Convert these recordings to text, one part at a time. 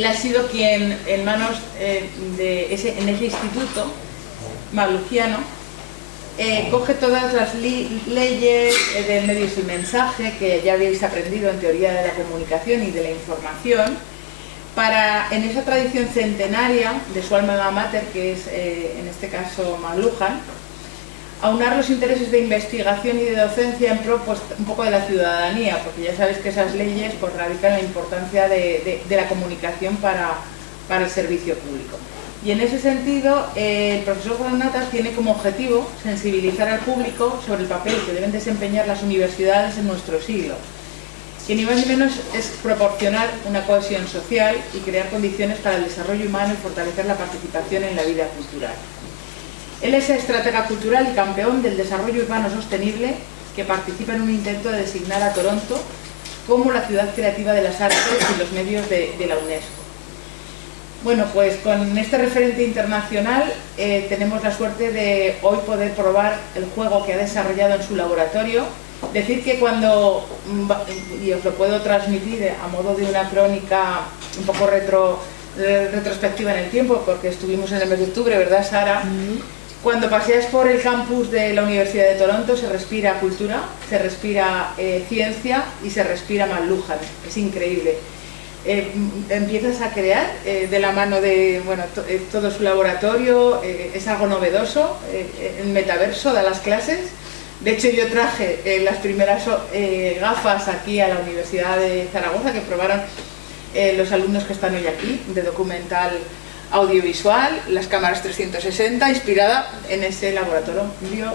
Él ha sido quien, en manos en ese instituto McLuhan, coge todas las leyes del medios y mensaje que ya habéis aprendido en teoría de la comunicación y de la información, para, en esa tradición centenaria de su alma mater, que es en este caso McLuhan, aunar los intereses de investigación y de docencia en pro, pues, un poco de la ciudadanía, porque ya sabéis que esas leyes pues, radican la importancia de la comunicación para el servicio público. Y en ese sentido, el profesor Granata tiene como objetivo sensibilizar al público sobre el papel que deben desempeñar las universidades en nuestro siglo, que ni más ni menos es proporcionar una cohesión social y crear condiciones para el desarrollo humano y fortalecer la participación en la vida cultural. Él es estratega cultural y campeón del desarrollo urbano sostenible que participa en un intento de designar a Toronto como la ciudad creativa de las artes y los medios de la UNESCO. Bueno, pues con este referente internacional tenemos la suerte de hoy poder probar el juego que ha desarrollado en su laboratorio. Decir que cuando, y os lo puedo transmitir a modo de una crónica un poco retrospectiva en el tiempo, porque estuvimos en el mes de octubre, ¿verdad, Sara? Cuando paseas por el campus de la Universidad de Toronto se respira cultura, se respira ciencia y se respira McLuhan. Es increíble. Empiezas a crear de la mano de todo su laboratorio, es algo novedoso, el metaverso da las clases. De hecho yo traje las primeras gafas aquí a la Universidad de Zaragoza que probaron los alumnos que están hoy aquí, de documental audiovisual, las cámaras 360, inspirada en ese laboratorio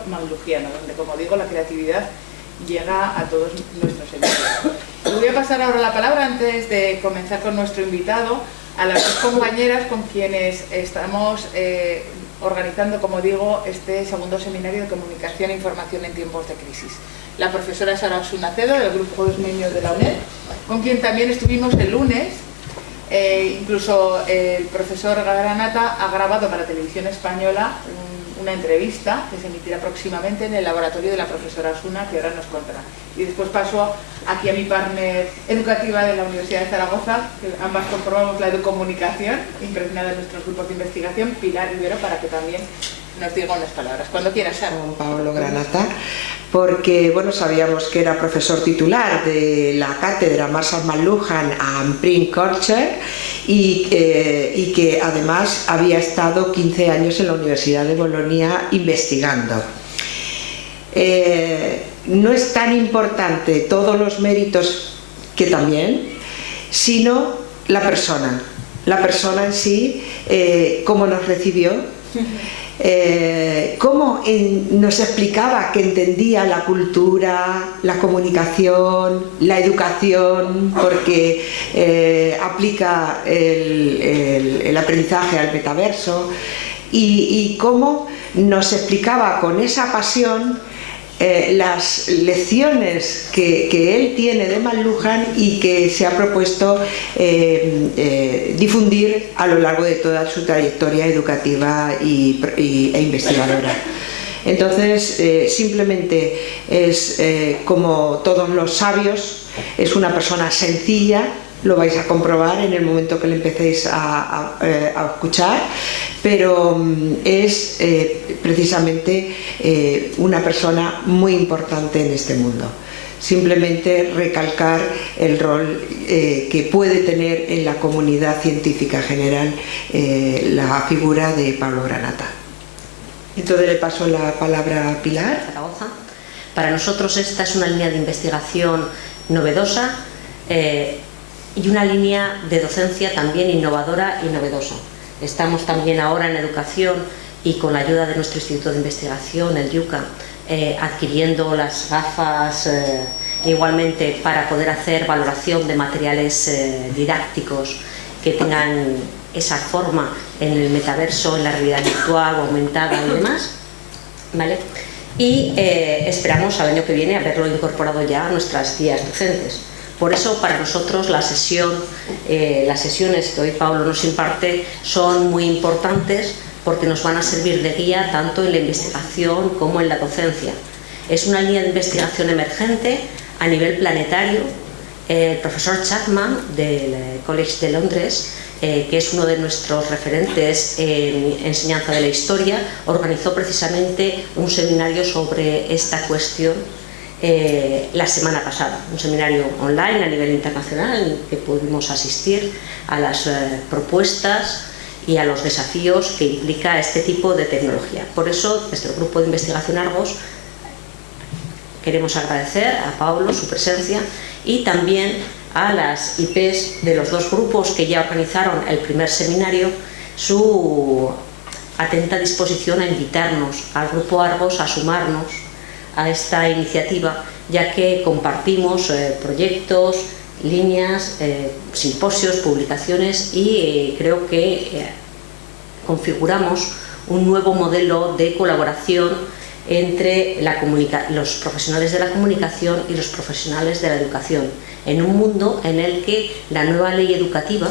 McLuhan, donde, como digo, la creatividad llega a todos nuestros sentidos. Voy a pasar ahora la palabra, antes de comenzar con nuestro invitado, a las dos compañeras con quienes estamos organizando, como digo, este segundo seminario de Comunicación e Información en tiempos de crisis. La profesora Sara Osunacedo, del Grupo SMEMIU de la UNED, con quien también estuvimos el lunes. Incluso el profesor Granata ha grabado para Televisión Española una entrevista que se emitirá próximamente en el laboratorio de la profesora Osuna, que ahora nos contará. Y después paso aquí a mi partner educativa de la Universidad de Zaragoza, que ambas comprobamos la educomunicación, impregnada en nuestros grupos de investigación, Pilar Rivero, para que también nos diga unas palabras. Cuando quieras, Sara. Con Paolo Granata, porque bueno, sabíamos que era profesor titular de la cátedra Marshall McLuhan and Print Culture y que además había estado 15 años en la Universidad de Bolonia investigando. No es tan importante todos los méritos, que también, sino la persona en sí, cómo nos recibió, cómo nos explicaba que entendía la cultura, la comunicación, la educación, porque aplica el aprendizaje al metaverso, y cómo nos explicaba con esa pasión las lecciones que él tiene de McLuhan y que se ha propuesto difundir a lo largo de toda su trayectoria educativa e investigadora. Entonces, simplemente es como todos los sabios, es una persona sencilla, lo vais a comprobar en el momento que le empecéis a escuchar, pero es precisamente una persona muy importante en este mundo. Simplemente recalcar el rol que puede tener en la comunidad científica general la figura de Paolo Granata. Entonces le paso la palabra a Pilar. Zaragoza. Para nosotros esta es una línea de investigación novedosa y una línea de docencia también innovadora y novedosa. Estamos también ahora en educación y con la ayuda de nuestro Instituto de Investigación, el IUCA, adquiriendo las gafas igualmente para poder hacer valoración de materiales didácticos que tengan esa forma en el metaverso, en la realidad virtual o aumentada y demás, ¿vale? Y esperamos al año que viene haberlo incorporado ya a nuestras guías docentes. Por eso para nosotros las sesiones que hoy Paolo nos imparte son muy importantes, porque nos van a servir de guía tanto en la investigación como en la docencia. Es una línea de investigación emergente a nivel planetario. El profesor Chapman del College de Londres que es uno de nuestros referentes en enseñanza de la historia, organizó precisamente un seminario sobre esta cuestión la semana pasada, un seminario online a nivel internacional en el que pudimos asistir a las propuestas y a los desafíos que implica este tipo de tecnología. Por eso, desde el Grupo de Investigación ARGOS, queremos agradecer a Paolo su presencia y también a las IPs de los dos grupos que ya organizaron el primer seminario su atenta disposición a invitarnos al Grupo ARGOS a sumarnos a esta iniciativa, ya que compartimos proyectos, líneas, simposios, publicaciones y creo que configuramos un nuevo modelo de colaboración entre los profesionales de la comunicación y los profesionales de la educación, en un mundo en el que la nueva ley educativa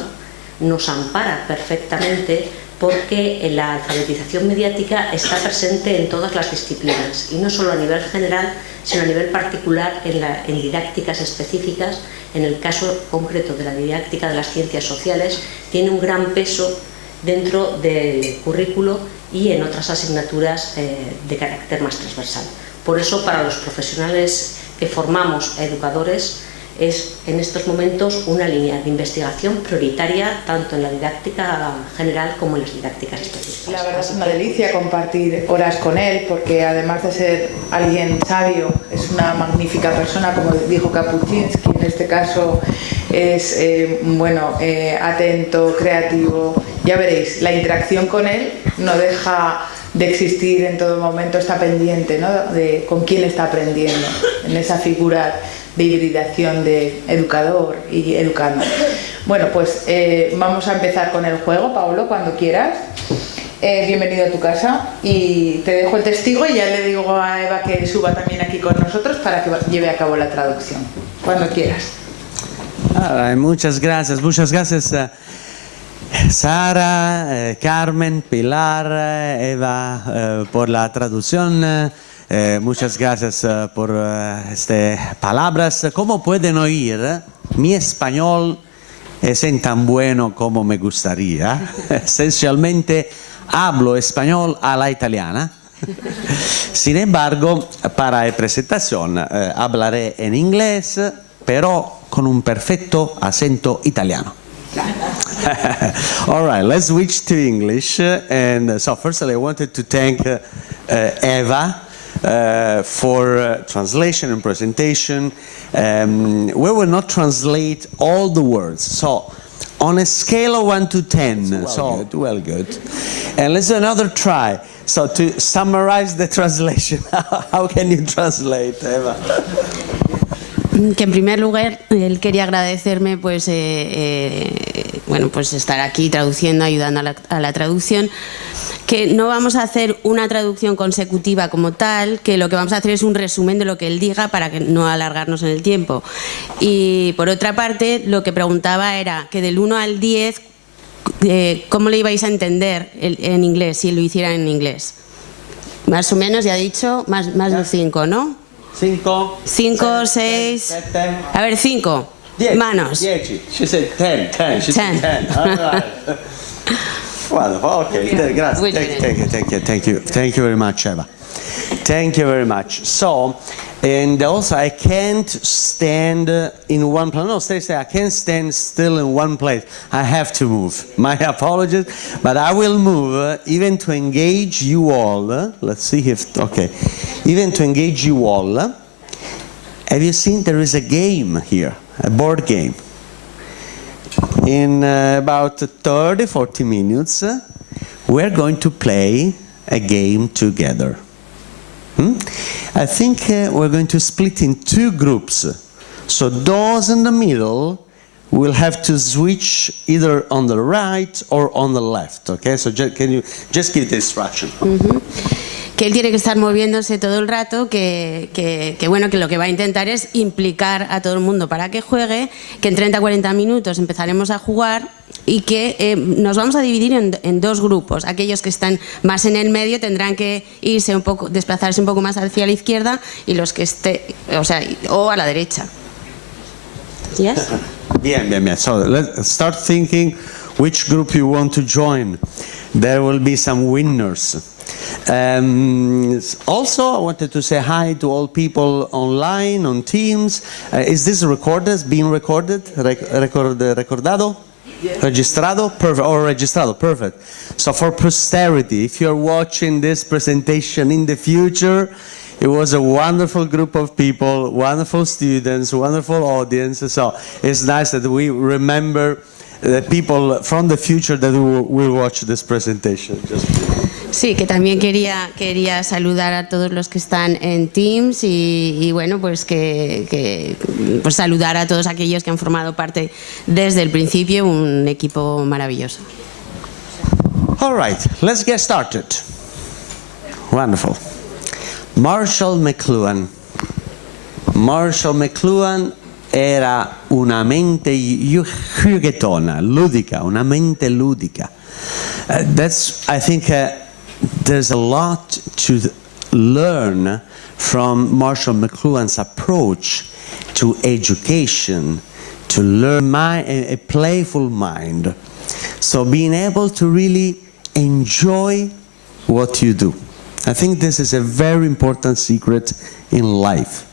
nos ampara perfectamente, porque la alfabetización mediática está presente en todas las disciplinas y no solo a nivel general, sino a nivel particular en didácticas específicas. En el caso concreto de la didáctica de las ciencias sociales tiene un gran peso dentro del currículo y en otras asignaturas de carácter más transversal. Por eso, para los profesionales que formamos educadores, es en estos momentos una línea de investigación prioritaria tanto en la didáctica general como en las didácticas específicas. La verdad es una delicia compartir horas con él, porque además de ser alguien sabio, es una magnífica persona, como dijo Kapuscinski, en este caso es atento, creativo. Ya veréis, la interacción con él no deja de existir en todo momento, está pendiente, ¿no?, de con quién está aprendiendo, en esa figura de hibridación de educador y educando. Bueno, pues vamos a empezar con el juego, Paolo, cuando quieras. Bienvenido a tu casa y te dejo el testigo y ya le digo a Eva que suba también aquí con nosotros para que lleve a cabo la traducción. Cuando quieras. Muchas gracias Sara, Carmen, Pilar, Eva por la traducción. Muchas gracias por estas palabras. Como pueden oír, mi español es tan bueno como me gustaría. Esencialmente hablo español a la italiana. Sin embargo, para la presentación hablaré en inglés, pero con un perfecto acento italiano. All right, let's switch to English. And so firstly, I wanted to thank Eva for translation and presentation. We will not translate all the words. So, on a scale of 1 to 10, well good. And let's do another try. So, to summarize the translation, how can you translate, Eva? Que en primer lugar él quería agradecerme pues estar aquí traduciendo, ayudando a la traducción, que no vamos a hacer una traducción consecutiva como tal, que lo que vamos a hacer es un resumen de lo que él diga para que no alargarnos en el tiempo. Y por otra parte, lo que preguntaba era que del 1 al 10, ¿cómo le ibais a entender en inglés si lo hiciera en inglés? Más o menos, ya he dicho, más de un 5, ¿no? 5, 6, a ver, 5 manos. 10. She said 10. She said 10. All right. Wonderful. Okay. Grazie. Thank you very much, Eva. Thank you very much. So, and also I can't stand in one place. No, stay. I can't stand still in one place. I have to move. My apologies, but I will move even to engage you all. Let's see if, okay. Even to engage you all. Have you seen there is a game here, a board game? In about 30-40 minutes, we're going to play a game together. I think we're going to split in 2 groups. So those in the middle will have to switch either on the right or on the left. Okay, so can you just give the instruction? Que él tiene que estar moviéndose todo el rato, que lo que va a intentar es implicar a todo el mundo para que juegue, que en 30-40 minutos empezaremos a jugar y que nos vamos a dividir en 2 grupos. Aquellos que están más en el medio tendrán que irse un poco, desplazarse un poco más hacia la izquierda y los que o a la derecha. Yes? Bien. So let's start thinking which group you want to join. There will be some winners. Also, I wanted to say hi to all people online, on Teams. Is this recorded? Being recorded? Recordado? Yes. Registrado? Perfect. Or registrado? Perfect. So for posterity, if you're watching this presentation in the future, it was a wonderful group of people, wonderful students, wonderful audience. So it's nice that we remember the people from the future that will watch this presentation. Sí, que también quería saludar a todos los que están en Teams y bueno, pues pues saludar a todos aquellos que han formado parte desde el principio, un equipo maravilloso. All right, let's get started. Wonderful. Marshall McLuhan. Marshall McLuhan era una mente juguetona, ludica, una mente ludica. I think there's a lot to learn from Marshall McLuhan's approach to education, to learn a playful mind. So being able to really enjoy what you do. I think this is a very important secret in life.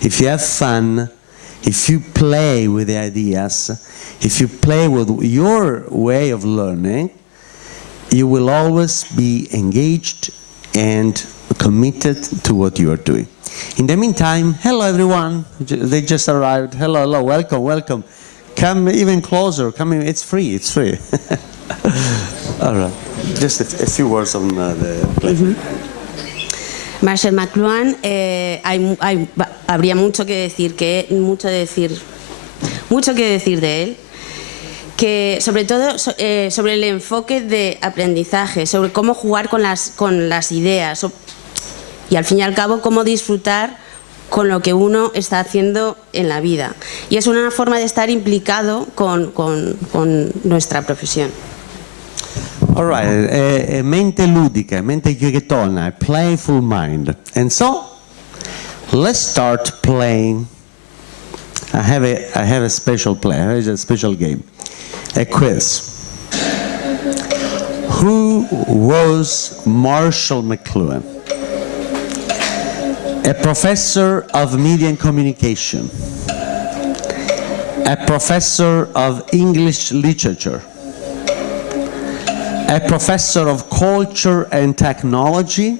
If you have fun, if you play with the ideas, if you play with your way of learning, you will always be engaged and committed to what you are doing. In the meantime, hello everyone. They just arrived. Hello, hello, welcome, welcome. Come even closer. Come in. It's free. It's free. All right. Just a few words on the play. Marshall McLuhan, habría mucho que decir de él, que sobre todo sobre el enfoque de aprendizaje, sobre cómo jugar con las ideas y al fin y al cabo cómo disfrutar con lo que uno está haciendo en la vida. Y es una forma de estar implicado con nuestra profesión. All right, mente ludica, mente juguetona, a playful mind. And so, let's start playing. I have a special play, a special game, a quiz. Who was Marshall McLuhan? A professor of media and communication, a professor of English literature, a professor of culture and technology,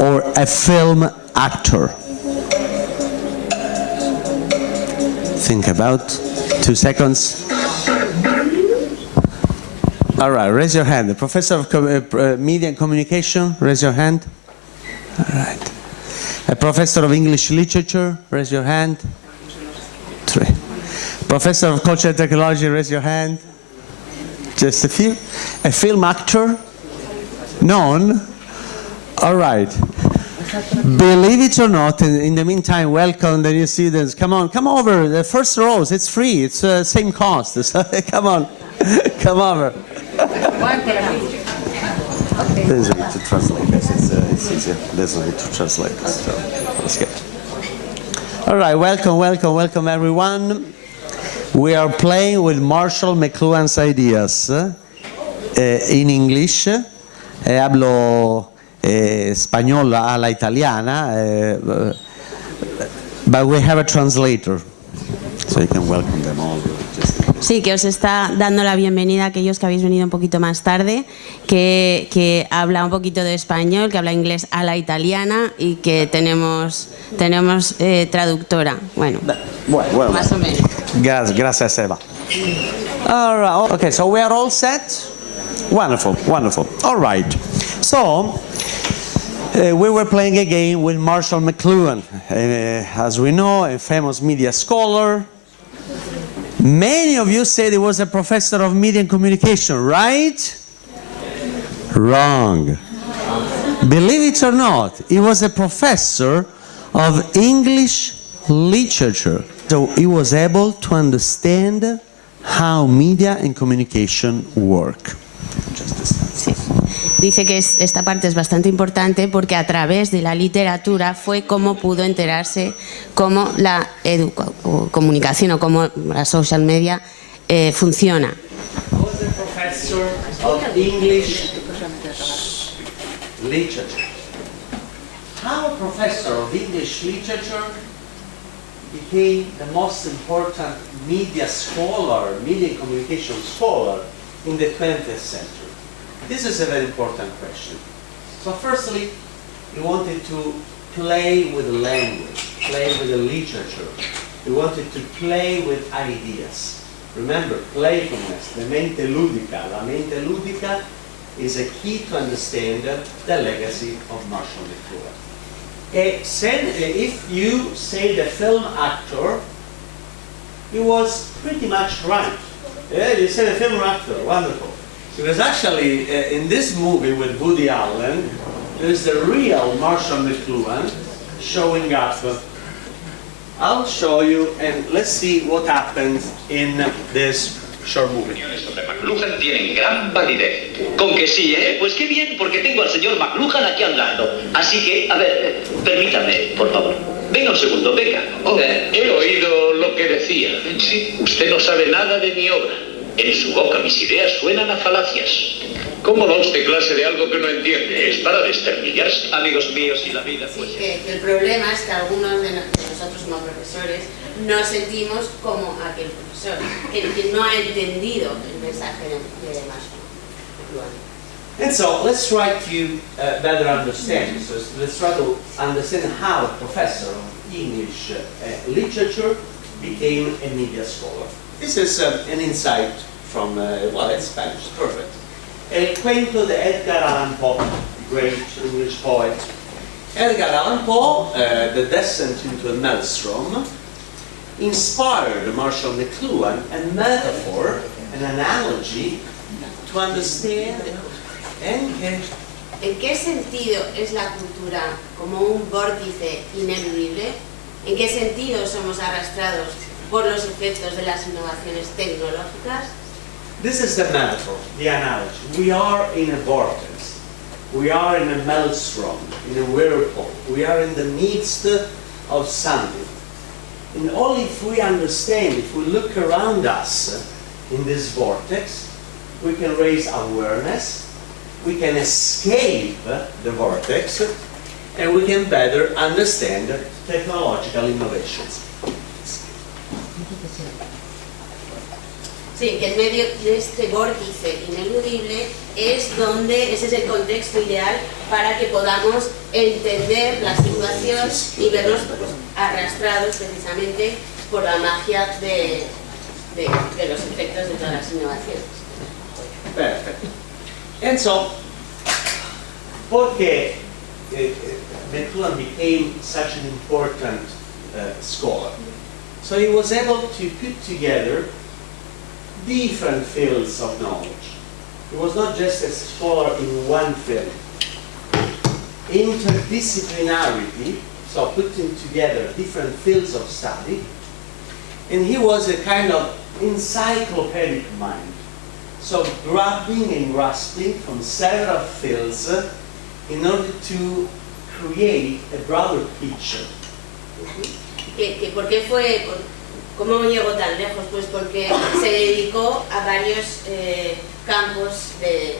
or a film actor? Think about 2 seconds. All right, raise your hand. The professor of media and communication, raise your hand. All right. A professor of English literature, raise your hand. 3. Professor of culture and technology, raise your hand. Just a few. A film actor? None? All right. Believe it or not, in the meantime, welcome the new students. Come on, come over. The first rows, it's free. It's the same cost. So, come on, come over. There's no need to translate this. It's easier. There's no need to translate this. So let's get. All right, welcome, welcome, welcome, everyone. We are playing with Marshall McLuhan's ideas in English. Hablo español a la italiana, but we have a translator, so you can welcome them all. Sí, que os está dando la bienvenida a aquellos que habéis venido un poquito más tarde, que habla un poquito de español, que habla inglés a la italiana y que tenemos traductora. Bueno, más o menos. Gracias, Eva. All right. Okay, so we are all set? Wonderful, wonderful. All right. So, we were playing a game with Marshall McLuhan. As we know, a famous media scholar. Many of you said he was a professor of media and communication, right? Wrong. Believe it or not, he was a professor of English literature. So he was able to understand how media and communication work. Sí. Dice que esta parte es bastante importante porque a través de la literatura fue como pudo enterarse cómo la comunicación o cómo la social media funciona. I was a professor of English literature. How a professor of English literature became the most important media scholar, media communication scholar in the 20th century? This is a very important question. So firstly, he wanted to play with language, play with the literature. He wanted to play with ideas. Remember, playfulness, the mente ludica. La mente ludica is a key to understand the legacy of Marshall McLuhan. If you say the film actor, he was pretty much right. Yeah, you say the film actor, wonderful. Because actually, in this movie with Woody Allen, there's the real Marshall McLuhan showing up. I'll show you, and let's see what happens in this short movie. Sobre McLuhan tienen gran validez. Con que sí, ¿eh? Pues qué bien, porque tengo al señor McLuhan aquí hablando. Así que, a ver, permítame, por favor. Venga un segundo, venga. He oído lo que decía. Sí, usted no sabe nada de mi obra. En su boca mis ideas suenan a falacias. ¿Cómo da usted clase de algo que no entiende? Es para desternillarse. Amigos míos, y la vida pues... Sí, que el problema es que algunos de nosotros como profesores nos sentimos como aquel profesor, que no ha entendido el mensaje de Marshall McLuhan. And so let's try to better understand. So let's try to understand how a professor of English literature became a media scholar. This is an insight from, well, it's Spanish, perfect. El cuento de Edgar Allan Poe, great English poet. Edgar Allan Poe, The Descent into a Maelstrom, inspired Marshall McLuhan a metaphor, an analogy to understand ¿En qué sentido es la cultura como un vórtice ineludible? ¿En qué sentido somos arrastrados por los efectos de las innovaciones tecnológicas? This is the metaphor, the analogy. We are in a vortex. We are in a maelstrom, in a whirlpool. We are in the midst of something. And only if we understand, if we look around us in this vortex, we can raise awareness, we can escape the vortex, and we can better understand technological innovations. Sí, que en medio de este vórtice ineludible es donde ese es el contexto ideal para que podamos entender la situación y vernos arrastrados precisamente por la magia de los efectos de todas las innovaciones. Perfect. And so, ¿por qué McLuhan became such an important scholar? So he was able to put together different fields of knowledge. He was not just a scholar in one field. Interdisciplinarity, so putting together different fields of study, and he was a kind of encyclopedic mind. So grabbing and grasping from several fields in order to create a broader picture. ¿Por qué fue? ¿Cómo llegó tan lejos? Pues porque se dedicó a varios campos de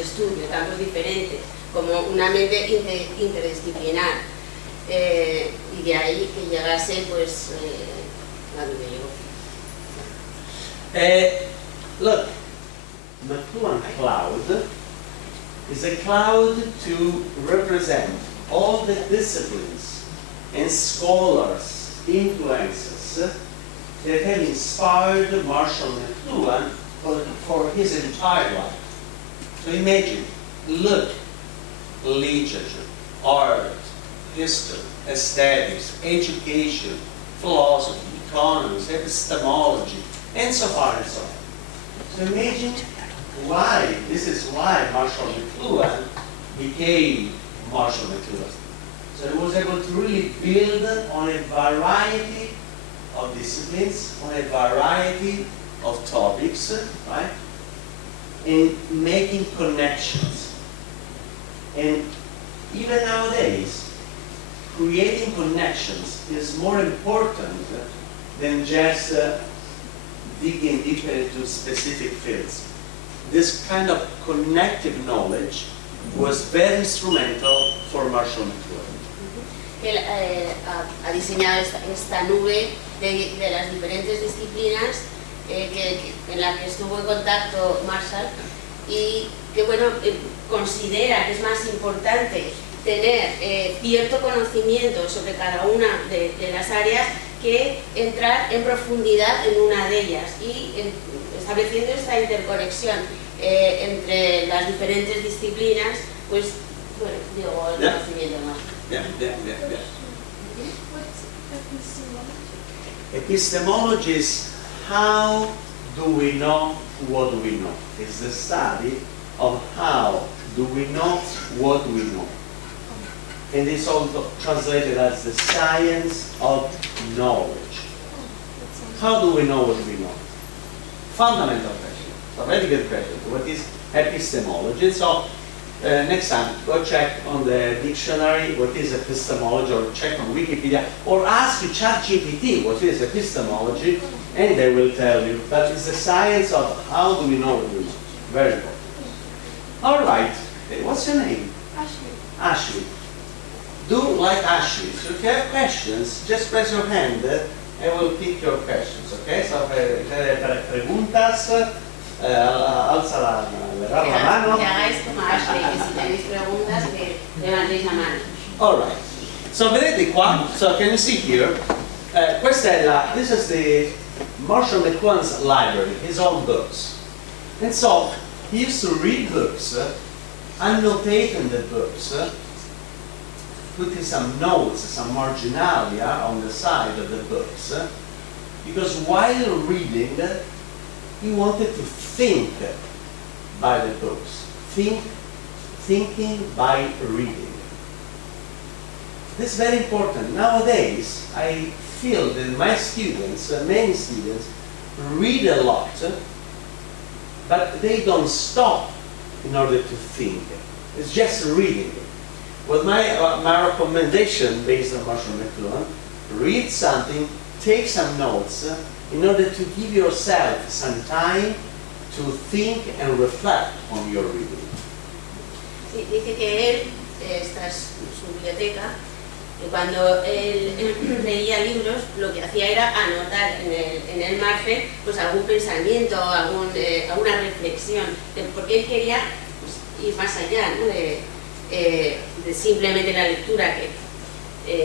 estudio, campos diferentes, como una mente interdisciplinar, y de ahí que llegase pues a donde llegó. Look, McLuhan cloud is a cloud to represent all the disciplines and scholars, influences that have inspired Marshall McLuhan for his entire life. So imagine, look, literature, art, history, aesthetics, education, philosophy, economics, epistemology, and so on and so on. So imagine why, this is why Marshall McLuhan became Marshall McLuhan. So he was able to really build on a variety of disciplines, on a variety of topics, right? And making connections. And even nowadays, creating connections is more important than just digging deeper into specific fields. This kind of connective knowledge was very instrumental for Marshall McLuhan. Él ha diseñado esta nube de las diferentes disciplinas en la que estuvo en contacto Marshall, y que bueno, considera que es más importante tener cierto conocimiento sobre cada una de las áreas que entrar en profundidad en una de ellas, y estableciendo esta interconexión entre las diferentes disciplinas, pues bueno, llegó el conocimiento más. Epistemology is how do we know what we know. It's the study of how do we know what we know. And it's also translated as the science of knowledge. How do we know what we know? Fundamental question. A very good question. What is epistemology? So next time, go check on the dictionary what is epistemology, or check on Wikipedia, or ask ChatGPT what is epistemology, and they will tell you. But it's the science of how do we know what we know. Very important. All right. What's your name? Ashley. Ashley. Do like Ashley. So if you have questions, just press your hand and we'll pick your questions. Okay? So preguntas, alza la mano. Que hagáis como Ashley, que si tenéis preguntas, que levantéis la mano. All right. So vedete qua, so can you see here? This is the Marshall McLuhan's library, his own books. And so he used to read books, annotating the books, putting some notes, some marginalia on the side of the books, because while reading, he wanted to think by the books, thinking by reading. This is very important. Nowadays, I feel that my students, many students, read a lot, but they don't stop in order to think. It's just reading. Well, my recommendation based on Marshall McLuhan, read something, take some notes in order to give yourself some time to think and reflect on your reading. Sí, dice que él, esta es su biblioteca, que cuando él leía libros lo que hacía era anotar en el margen pues algún pensamiento, alguna reflexión, porque él quería pues, ir más allá, ¿no? de simplemente la lectura, que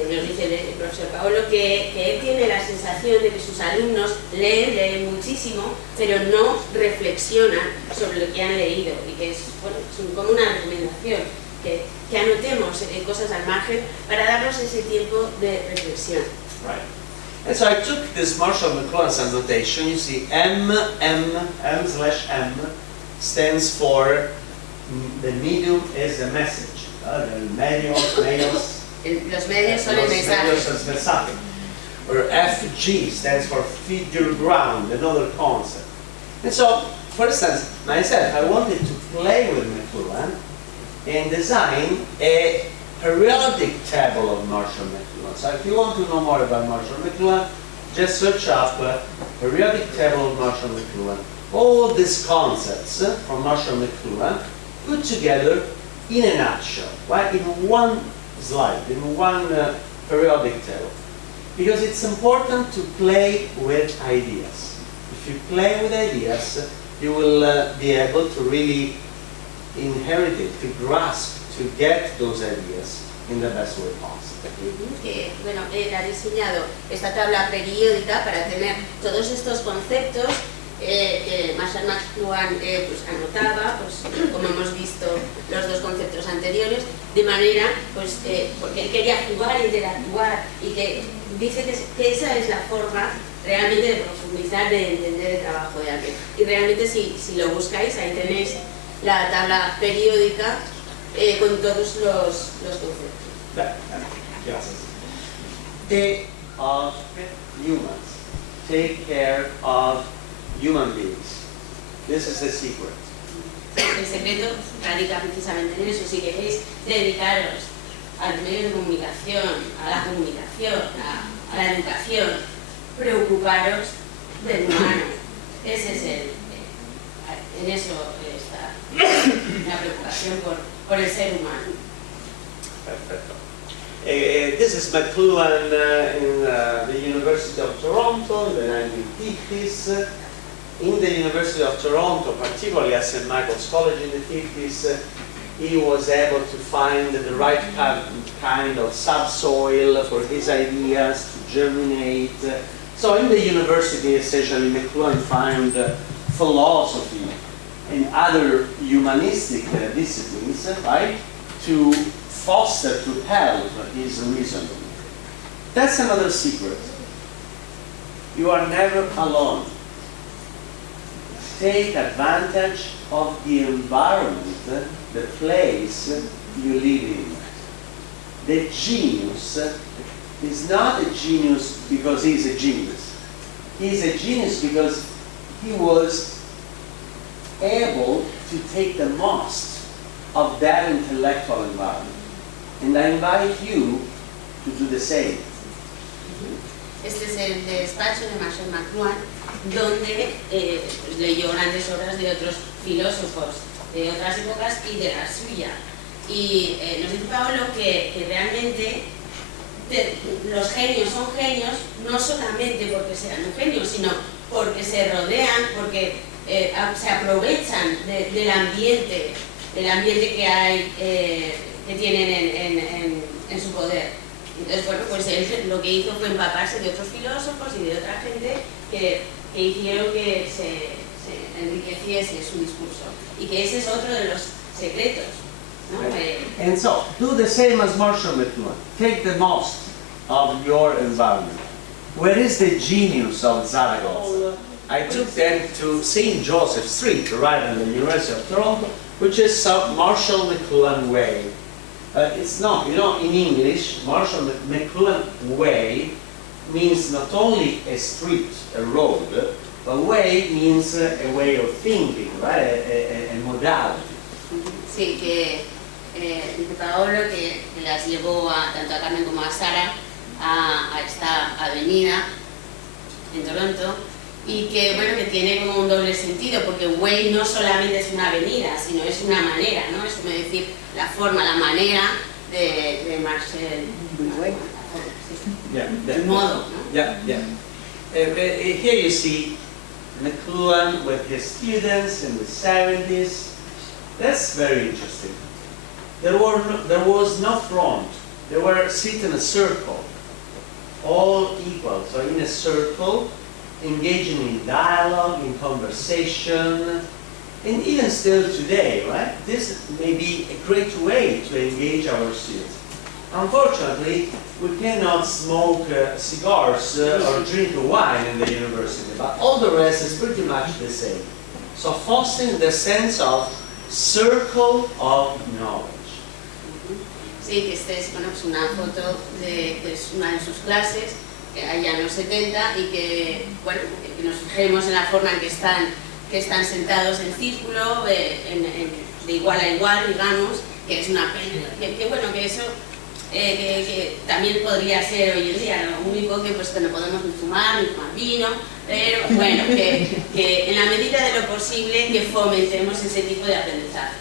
nos dice el profesor Paolo que él tiene la sensación de que sus alumnos leen muchísimo, pero no reflexionan sobre lo que han leído, y que es, bueno, como una recomendación, que anotemos cosas al margen para darnos ese tiempo de reflexión. Right. And so I took this Marshall McLuhan's annotation. You see M/M stands for the medium is the message. The medios. Los medios son el mensaje. Or FG stands for figure ground, another concept. And so, for instance, myself, I wanted to play with McLuhan and design a periodic table of Marshall McLuhan. So if you want to know more about Marshall McLuhan, just search up periodic table of Marshall McLuhan. All these concepts from Marshall McLuhan put together in a nutshell, right? In one slide, in one periodic table. Because it's important to play with ideas. If you play with ideas, you will be able to really inherit it, to grasp, to get those ideas in the best way possible. Que, bueno, él ha diseñado esta tabla periódica para tener todos estos conceptos que Marshall McLuhan pues, anotaba, pues, como hemos visto los dos conceptos anteriores, de manera, pues, porque él quería jugar, interactuar, y que dice que esa es la forma realmente de profundizar, de entender el trabajo de alguien. Y realmente si lo buscáis, ahí tenéis la tabla periódica con todos los conceptos. Gracias. Take of humans. Take care of human beings. This is the secret. El secreto radica precisamente en eso. Si queréis dedicaros a los medios de comunicación, a la comunicación, a la educación, preocuparos del humano. Ese es en eso está la preocupación por el ser humano. Perfecto. This is McLuhan in the University of Toronto in the 1950s. In the University of Toronto, particularly at St. Michael's College in the 50s, he was able to find the right kind of subsoil for his ideas to germinate. So in the university, essentially, McLuhan found philosophy and other humanistic disciplines, right, to foster, to help his reasoning. That's another secret. You are never alone. Take advantage of the environment, the place you live in. The genius is not a genius because he's a genius. He's a genius because he was able to take the most of that intellectual environment. And I invite you to do the same. Este es el despacho de Marshall McLuhan, donde leyó grandes obras de otros filósofos de otras épocas y de la suya. Y nos dice Paolo que realmente los genios son genios no solamente porque sean un genio, sino porque se rodean, porque se aprovechan del ambiente que hay, que tienen en su poder. Entonces, bueno, pues él lo que hizo fue empaparse de otros filósofos y de otra gente que hicieron que se enriqueciese su discurso. Y que ese es otro de los secretos, ¿no? And so, do the same as Marshall McLuhan. Take the most of your environment. Where is the genius of Zaragoza? I took them to St. Joseph Street, right in the University of Toronto, which is some Marshall McLuhan Way. It's not, in English, Marshall McLuhan Way means not only a street, a road, but way means a way of thinking, right? A modality. Sí, que dice Paolo que las llevó tanto a Carmen como a Sara a esta avenida en Toronto y que, bueno, que tiene como un doble sentido, porque way no solamente es una avenida, sino es una manera, ¿no? Es como decir la forma, la manera de Marshall. El modo, ¿no? Yeah. Here you see McLuhan with his students in the 70s. That's very interesting. There was no front. They were sitting in a circle, all equal. So in a circle, engaging in dialogue, in conversation, and even still today, right? This may be a great way to engage our students. Unfortunately, we cannot smoke cigars or drink wine in the university, but all the rest is pretty much the same. So fostering the sense of circle of knowledge. Sí, que esta es, bueno, pues una foto de una de sus clases, allá en los 70, y que, bueno, que nos fijemos en la forma en que están sentados en círculo, de igual a igual, digamos, que es una pena, que bueno, que eso que también podría ser hoy en día, lo único que pues que no podemos ni fumar vino, pero bueno, que en la medida de lo posible que fomentemos ese tipo de aprendizaje.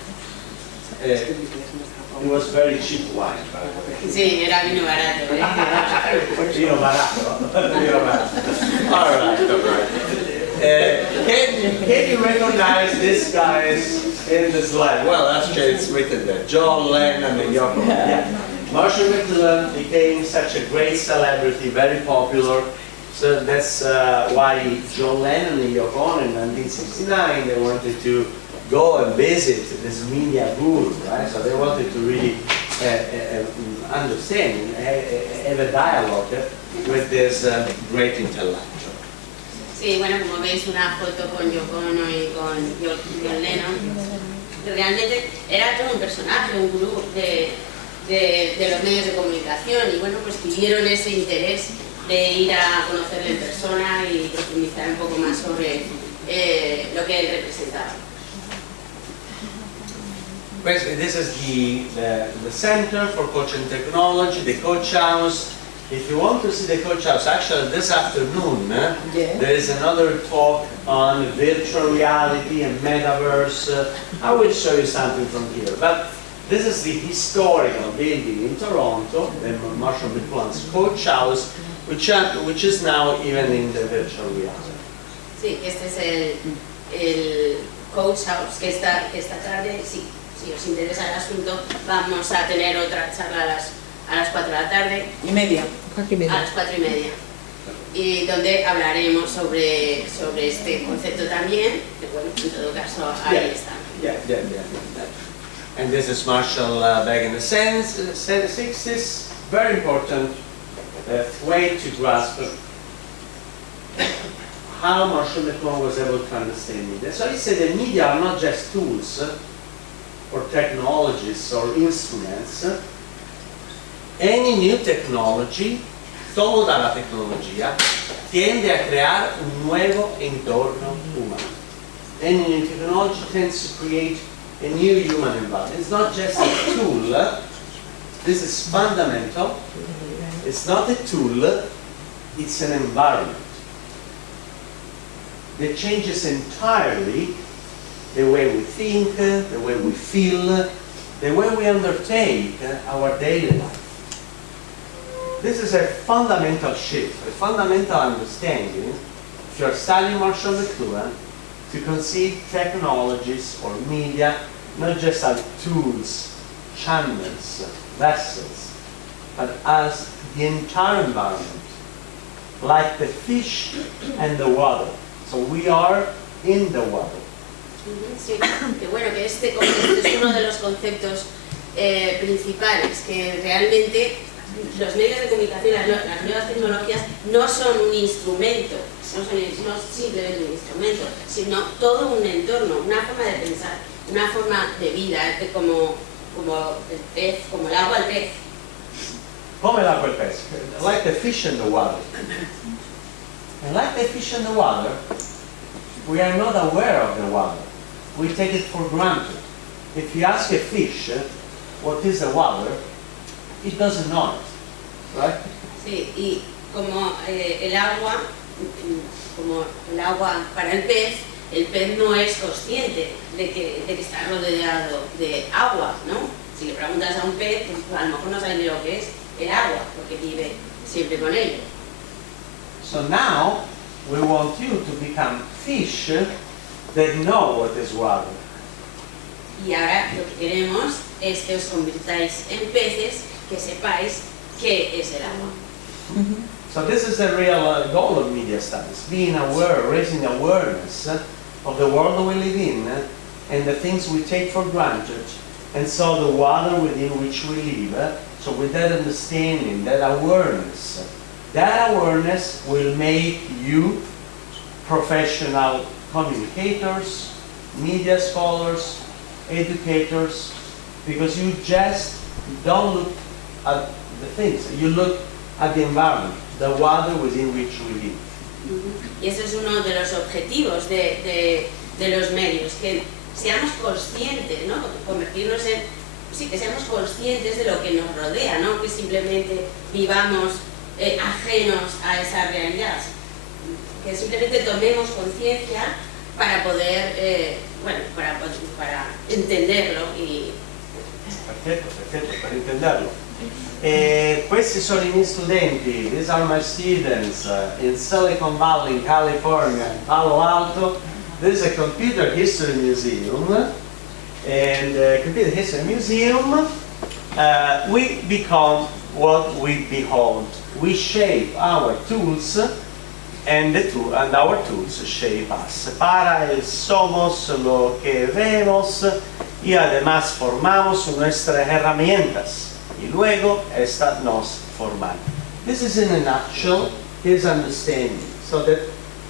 It was very cheap wine, by the way. Sí, era vino barato. Vino barato. All right. Can you recognize these guys in the slide? Well, actually, it's written there. John Lennon and Yoko. Yeah. Marshall McLuhan became such a great celebrity, very popular. So that's why John Lennon and Yoko Ono in 1969, they wanted to go and visit this media guru, right? So they wanted to really understand, have a dialogue with this great intellectual. Sí, bueno, como veis una foto con Yoko Ono y con John Lennon, realmente era todo un personaje, un gurú de los medios de comunicación, y bueno, pues tuvieron ese interés de ir a conocerle en persona y profundizar un poco más sobre lo que él representaba. This is the Center for Coaching Technology, the Coach House. If you want to see the coach house, actually this afternoon there is another talk on virtual reality and metaverse. I will show you something from here. But this is the historical building in Toronto, the Marshall McLuhan's coach house, which is now even in the virtual reality. Sí, este es el coach house que esta tarde, si os interesa el asunto, vamos a tener otra charla a las 4 de la tarde. Y media. A las 4:30. Y donde hablaremos sobre este concepto también, que bueno, en todo caso ahí está. Yeah. And this is Marshall back in the 60s. Very important way to grasp how Marshall McLuhan was able to understand media. So he said that media are not just tools or technologies or instruments. Any new technology, toda la tecnología, tiende a crear un nuevo entorno humano. Any new technology tends to create a new human environment. It's not just a tool. This is fundamental. It's not a tool, it's an environment that changes entirely the way we think, the way we feel, the way we undertake our daily life. This is a fundamental shift, a fundamental understanding, if you're studying Marshall McLuhan, to conceive technologies or media not just as tools, channels, vessels, but as the entire environment, like the fish and the water. So we are in the water. Sí, que bueno, que este concepto es uno de los conceptos principales, que realmente los medios de comunicación, las nuevas tecnologías no son un instrumento, no son simplemente un instrumento, sino todo un entorno, una forma de pensar, una forma de vida, como el pez, como el agua, el pez. Come l'acqua e il pez, like the fish in the water. And like the fish in the water, we are not aware of the water. We take it for granted. If you ask a fish what is the water, it doesn't know it, right? Sí, y como el agua para el pez no es consciente de que está rodeado de agua, ¿no? Si le preguntas a un pez, pues a lo mejor no sabe ni lo que es el agua, porque vive siempre con ello. So now, we want you to become fish that know what is water. Y ahora lo que queremos es que os convirtáis en peces que sepáis qué es el agua. So this is the real goal of media studies, being aware, raising awareness of the world we live in and the things we take for granted, and so the water within which we live. So with that understanding, that awareness will make you professional communicators, media scholars, educators, because you just don't look at the things, you look at the environment, the water within which we live. Y ese es uno de los objetivos de los medios, que seamos conscientes, ¿no? Convertirnos en, sí, que seamos conscientes de lo que nos rodea, ¿no? Que simplemente vivamos ajenos a esa realidad, que simplemente tomemos conciencia para poder, para entenderlo y... Perfetto, per intenderlo. Questi sono i miei studenti, these are my students in Silicon Valley, in California, in Palo Alto. This is a computer history museum, and computer history museum, we become what we behold. We shape our tools, and our tools shape us. Para él somos lo que vemos y además formamos nuestras herramientas y luego estas nos forman. This is in a nutshell his understanding, so that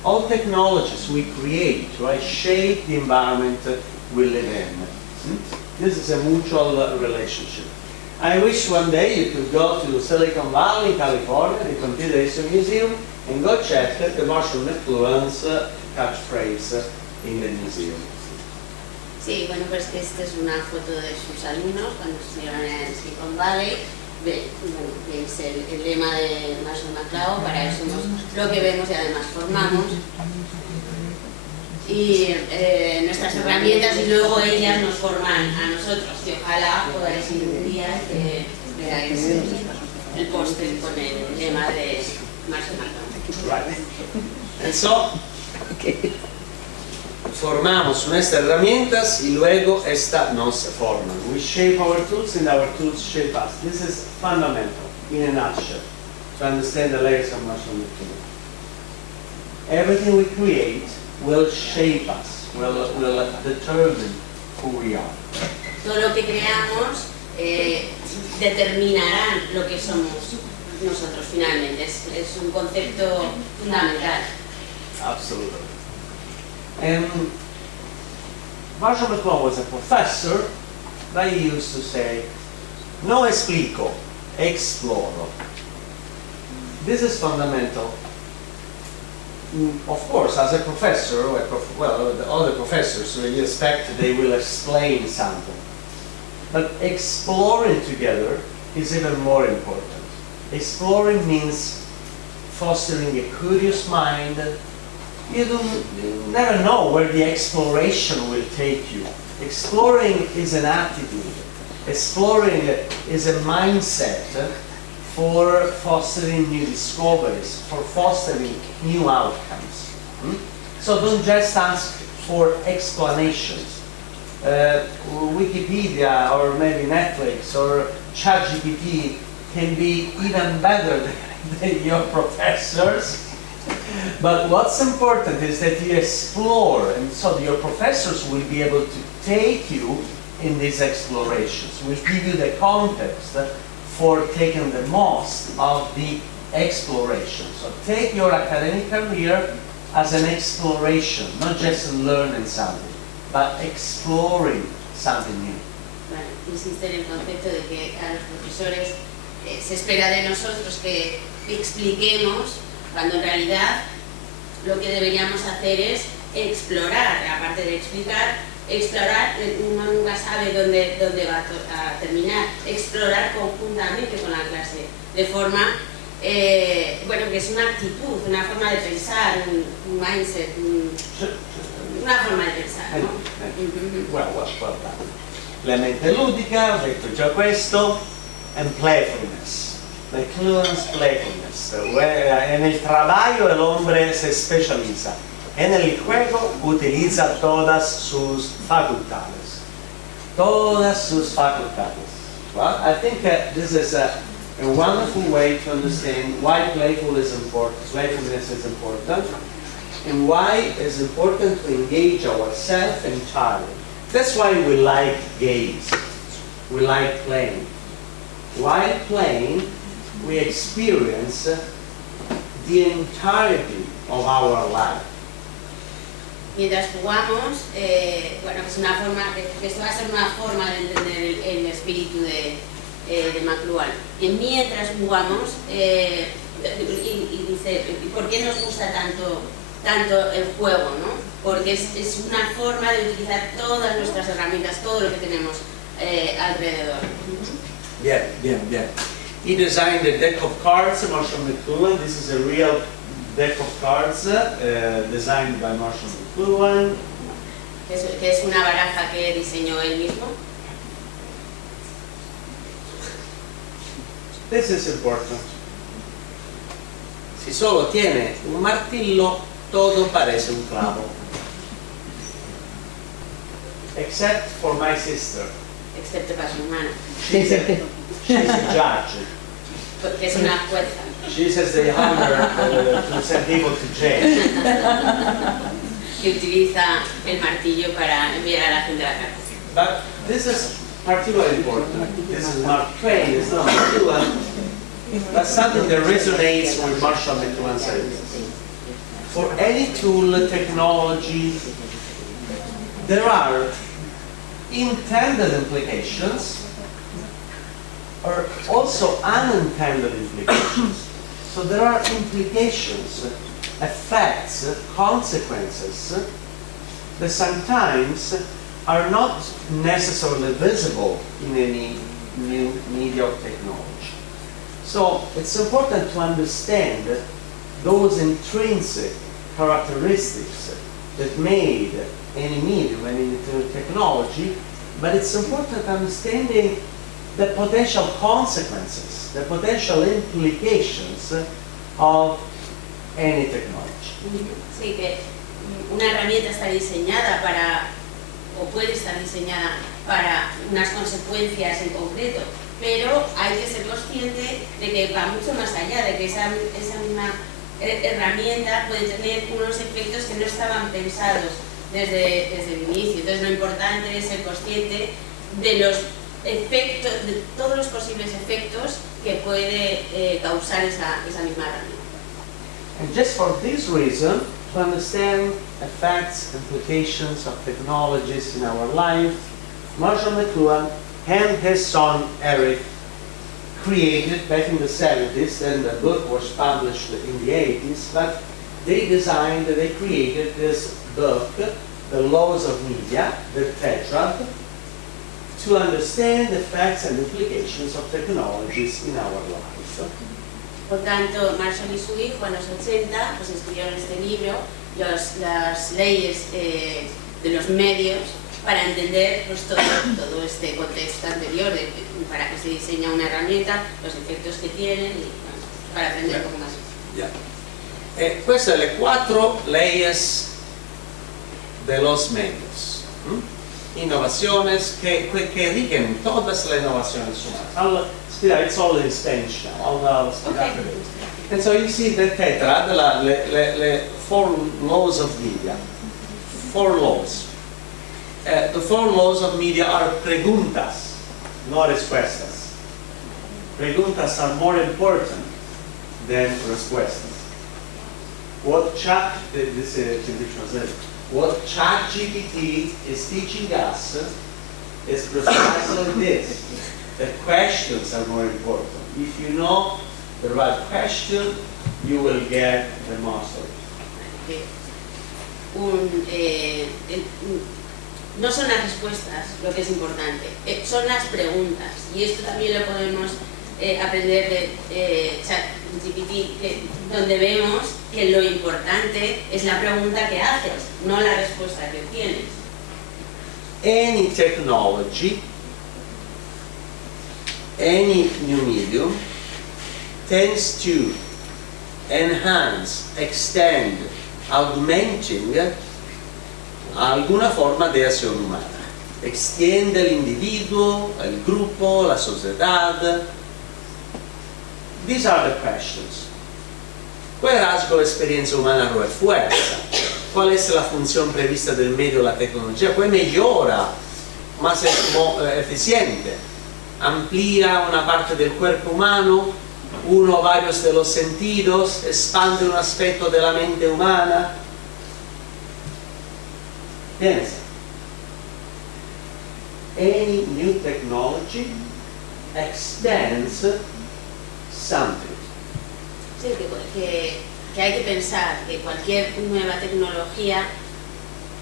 all technologies we create, right, shape the environment we live in. This is a mutual relationship. I wish one day you could go to Silicon Valley, California, the Computer History Museum, and go check the Marshall McLuhan's catchphrase in the museum. Sí, bueno, pues que esta es una foto de sus alumnos cuando estuvieron en Silicon Valley. que es el lema de Marshall McLuhan, para eso somos lo que vemos y además formamos. Y nuestras herramientas, y luego ellas nos forman a nosotros, y ojalá podáis ir un día que veáis el póster con el lema de Marshall McLuhan. Right. So, formamos nuestras herramientas y luego esta nos forma. We shape our tools and our tools shape us. This is fundamental, in a nutshell, to understand the layers of Marshall McLuhan. Everything we create will shape us, will determine who we are. Todo lo que creamos determinará lo que somos nosotros finalmente. Es un concepto fundamental. Absolutely. And Marshall McLuhan was a professor that he used to say, no explico, exploro. This is fundamental. Of course, as a professor, well, the other professors, you expect they will explain something. But exploring together is even more important. Exploring means fostering a curious mind. You never know where the exploration will take you. Exploring is an attitude. Exploring is a mindset for fostering new discoveries, for fostering new outcomes. So don't just ask for explanations. Wikipedia or maybe Netflix or ChatGPT can be even better than your professors. But what's important is that you explore, and so your professors will be able to take you in these explorations, will give you the context for taking the most of the exploration. So take your academic career as an exploration, not just learning something, but exploring something new. Bueno, insiste en el concepto de que a los profesores se espera de nosotros que expliquemos, cuando en realidad lo que deberíamos hacer es explorar, aparte de explicar, explorar, uno nunca sabe dónde va a terminar, explorar conjuntamente con la clase, de forma, bueno, que es una actitud, una forma de pensar, un mindset, una forma de pensar, ¿no? Well done. La mente ludica, ho detto già questo, and playfulness. McLuhan's playfulness. En el trabajo el hombre se especializa. En el juego utiliza todas sus facultades. Todas sus facultades. Well, I think this is a wonderful way to understand why playfulness is important, and why it's important to engage ourselves entirely. That's why we like games. We like playing. While playing, we experience the entirety of our life. Mientras jugamos, bueno, es una forma, que esto va a ser una forma de entender el espíritu de McLuhan. Y mientras jugamos, y dice, ¿por qué nos gusta tanto el juego, no? Porque es una forma de utilizar todas nuestras herramientas, todo lo que tenemos alrededor. Bien. He designed a deck of cards, Marshall McLuhan. This is a real deck of cards designed by Marshall McLuhan. Que es una baraja que diseñó él mismo. This is important. Si solo tiene un martillo, todo parece un clavo. Except for my sister. Excepto para su hermana. She's a judge. Que es una jueza. She says they have her to send people to jail. Que utiliza el martillo para enviar a la gente a la cárcel. But this is particularly important. This is Mark Twain, it's not McLuhan, but something that resonates with Marshall McLuhan's ideas. For any tool, technology, there are intended implications or also unintended implications. So there are implications, effects, consequences that sometimes are not necessarily visible in any new media of technology. So it's important to understand those intrinsic characteristics that made any medium, any technology, but it's important understanding the potential consequences, the potential implications of any technology. Sí, que una herramienta está diseñada para, o puede estar diseñada para unas consecuencias en concreto, pero hay que ser consciente de que va mucho más allá, de que esa misma herramienta puede tener unos efectos que no estaban pensados desde el inicio. Entonces lo importante es ser consciente de los efectos, de todos los posibles efectos que puede causar esa misma herramienta. And just for this reason, to understand effects, implications of technologies in our life, Marshall McLuhan and his son Eric created back in the 70s, then the book was published in the 80s, but they created this book, The Laws of Media, the tetrad, to understand the effects and implications of technologies in our life. Por tanto, Marshall y su hijo en los 80 pues escribieron este libro, las leyes de los medios, para entender pues, todo este contexto anterior, para que se diseña una herramienta, los efectos que tienen, y bueno, para aprender un poco más. Yeah. Queste sono le 4 leyes de los medios. Innovaciones que rigen todas las innovaciones humanas. It's all in Spanish now. I'll speak after it. And so you see the tetrad, le 4 laws of media. 4 laws. The 4 laws of media are preguntas, not respuestas. Preguntas are more important than respuestas. What ChatGPT is teaching us is precisely this. The questions are more important. If you know the right question, you will get the mastery. No son las respuestas lo que es importante, son las preguntas. Y esto también lo podemos aprender de ChatGPT, donde vemos que lo importante es la pregunta que haces, no la respuesta que obtienes. Any technology, any new medium tends to enhance, extend, augmenting alguna forma de acción humana. Extiende el individuo, el grupo, la sociedad. These are the questions. ¿Qué rasgo la experiencia humana refuerza? ¿Cuál es la función prevista del medio de la tecnología? ¿Qué mejora, más eficiente? Amplía una parte del cuerpo humano, uno o varios de los sentidos, expande un aspecto de la mente humana. Piensa. Any new technology extends something. Sí, que hay que pensar que cualquier nueva tecnología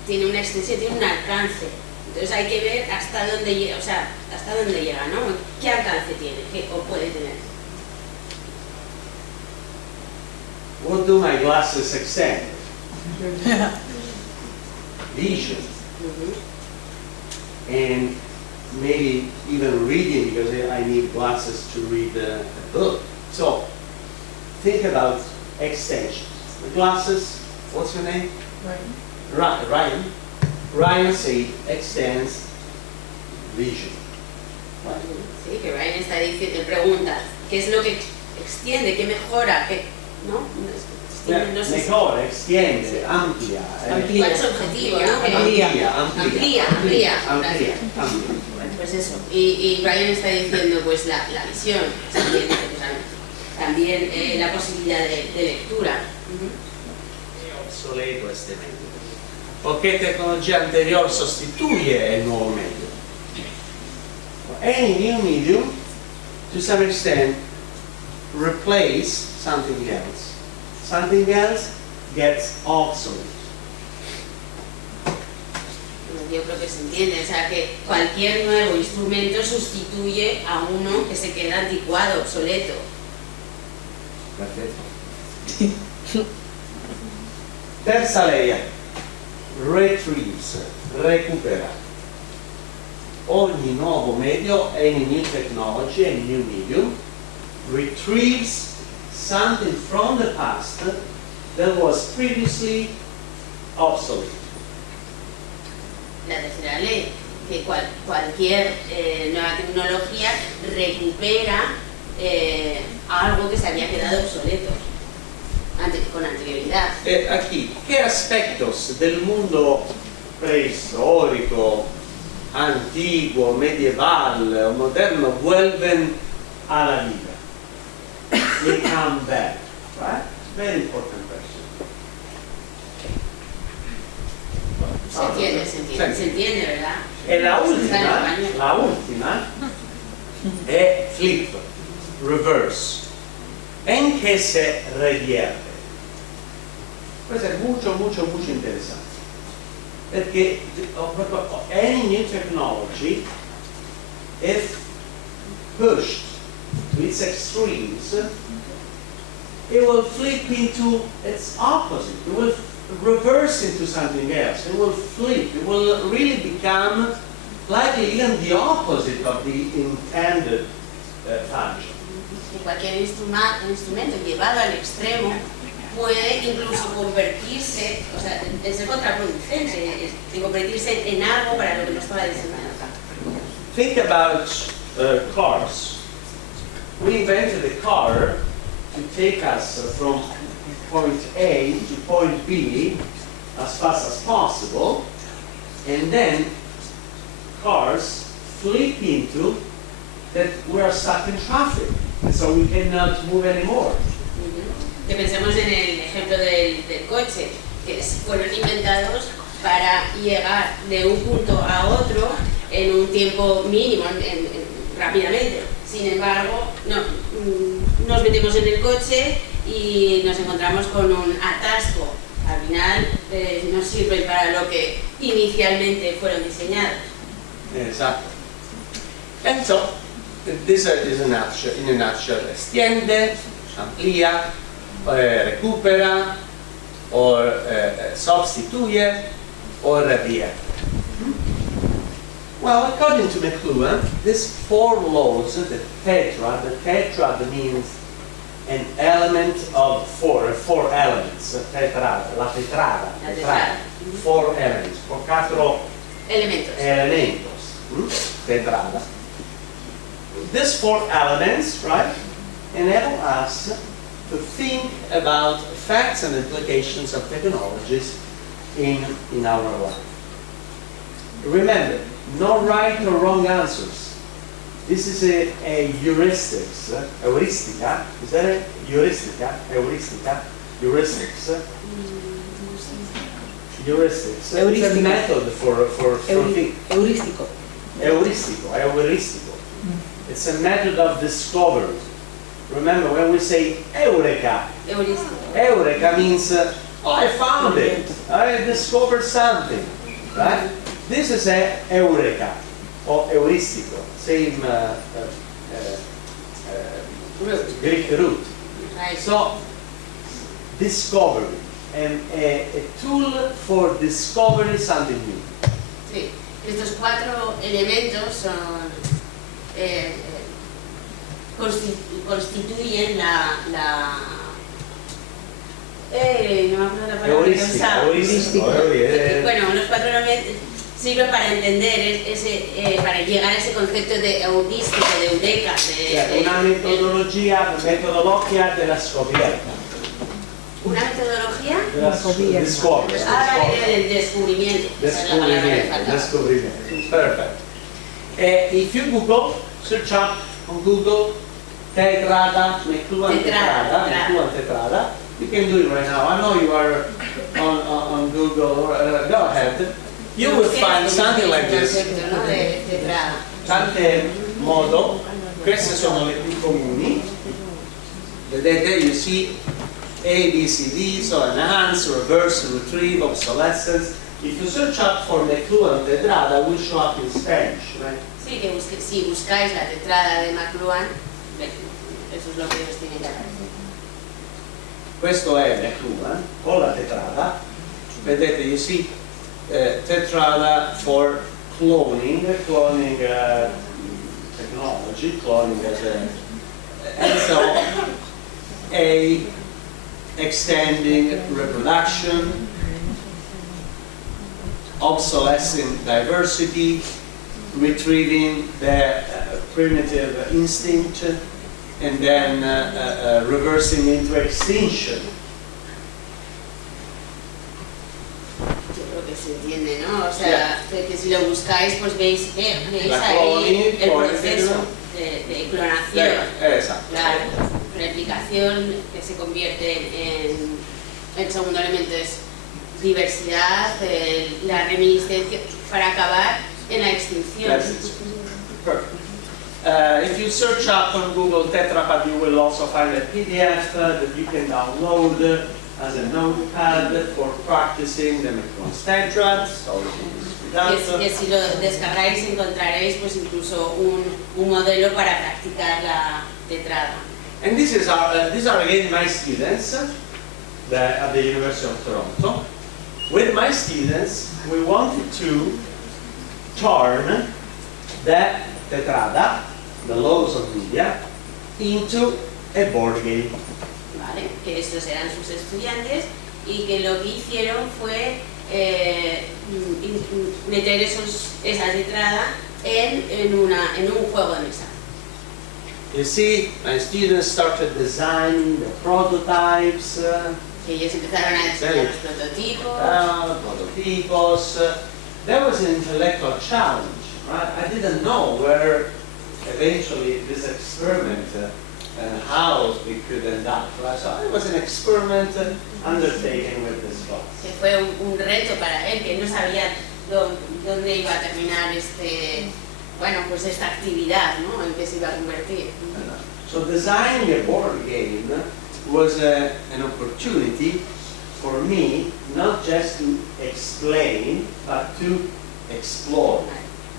tiene una extensión, tiene un alcance. Entonces hay que ver hasta dónde llega, hasta dónde llega, ¿no? ¿Qué alcance tiene o puede tener? What do my glasses extend? Vision. And maybe even reading, because I need glasses to read a book. So think about extensions. The glasses, what's your name? Ryan. Ryan. Ryan said extends vision. Sí, que Ryan está diciendo, pregunta, ¿qué es lo que extiende, qué mejora, qué, ¿no? No sé mejora, extiende, amplia. ¿Cuál es el objetivo? Amplía. Pues eso. Y Ryan está diciendo, pues la visión, también la posibilidad de lectura. Es obsoleto este medio. Porque tecnología anterior sustituye el nuevo medio. Any new medium, to some extent, replace something else. Something else gets obsolete. Yo creo que se entiende, o sea que cualquier nuevo instrumento sustituye a uno que se queda anticuado, obsoleto. Perfetto. Terza leia, retrieves, recupera. Ogni nuovo medio, any new technology, any new medium, retrieves something from the past that was previously obsolete. La tercera ley, que cualquier nueva tecnología recupera algo que se había quedado obsoleto con anterioridad. Aquí, ¿qué aspectos del mundo prehistórico, antiguo, medieval o moderno vuelven a la vida? They come back, right? Very important question. Se entiende, ¿verdad? E la ultima è flip, reverse. ¿En qué se revierte? Questo è molto interessante. Perché any new technology, if pushed to its extremes, it will flip into its opposite. It will reverse into something else. It will flip. It will really become likely even the opposite of the intended function. Cualquier instrumento llevado al extremo puede incluso convertirse, o sea, ser contraproducente, convertirse en algo para lo que no estaba diseñado. Think about cars. We invented a car to take us from point A to point B as fast as possible, and then cars flip into that we are stuck in traffic, so we cannot move anymore. Que pensemos en el ejemplo del coche, que fueron inventados para llegar de un punto a otro en un tiempo mínimo, rápidamente. Sin embargo, nos metemos en el coche y nos encontramos con un atasco. Al final no sirven para lo que inicialmente fueron diseñados. Exacto. And so, this is in a nutshell, extiende, amplía, recupera, o sustituye, o revierte. Well, according to McLuhan, these four laws, the tetrad means an element of four elements, tetrada, la tetrada, four elements, por cuatro elementos, tetrada. These four elements, right, enable us to think about effects and implications of technologies in our life. Remember, no right or wrong answers. This is a heuristics, heuristica. Is that a heuristica? Heuristica? Heuristics. Heuristics. It's a method for thinking. Heurístico. Heuristico. It's a method of discovery. Remember, when we say eureka, eureka means, I found it, I discovered something, right? This is a eureka, or heuristico, same Greek root. Right. So, discovery, and a tool for discovering something new. Sí, estos cuatro elementos son, constituyen la no me acuerdo la palabra que usaba. Bueno, los cuatro elementos sirven para entender para llegar a ese concepto de heurístico, de eureka, una metodología della scoperta. Una metodología del descubrimiento. Descubrimiento. Perfect. If you Google, search up on Google tetrada, McLuhan tetrada. You can do it right now. I know you are on Google. Go ahead. You will find something like this. Tante modo. Queste sono le più comuni. Vedete, you see A, B, C, D, so enhance, reverse, retrieve, obsolescence. If you search up for McLuhan tetrada, it will show up in Spanish, right? Sí, que si buscáis la tetrada de McLuhan, eso es lo que os tiene que aparecer. questo è McLuhan con la tetrada. Vedete, you see tetrada for cloning technology, cloning as a, and so a extending reproduction, obsolescing diversity, retrieving the primitive instinct, and then reversing into extinction. Yo creo que se entiende, ¿no? O sea, que si lo buscáis, pues veis La ahí el cloning, proceso de clonación, Exacto. la replicación que se convierte en el segundo elemento es diversidad, la reminiscencia, para acabar en la extinción. Perfect. If you search up on Google Tetrapad, you will also find a PDF that you can download as a notepad for practicing the McLuhan's tetrads. So que si lo descargáis encontraréis pues incluso un modelo para practicar la tetrada. And these are again my students at the University of Toronto. With my students, we wanted to turn the tetrada, the logos of media, into a board game. ¿Vale? Que estos eran sus estudiantes y que lo que hicieron fue meter esa tetrada en un juego de mesa. You see, my students started designing the prototypes. Que ellos empezaron a diseñar los prototipos. There was an intellectual challenge, right? I didn't know where eventually this experiment and how we could end up, right? So it was an experiment undertaken with this class. Que fue un reto para él, que no sabía dónde iba a terminar esta actividad, ¿no? En qué se iba a convertir. So designing a board game was an opportunity for me not just to explain, but to explore.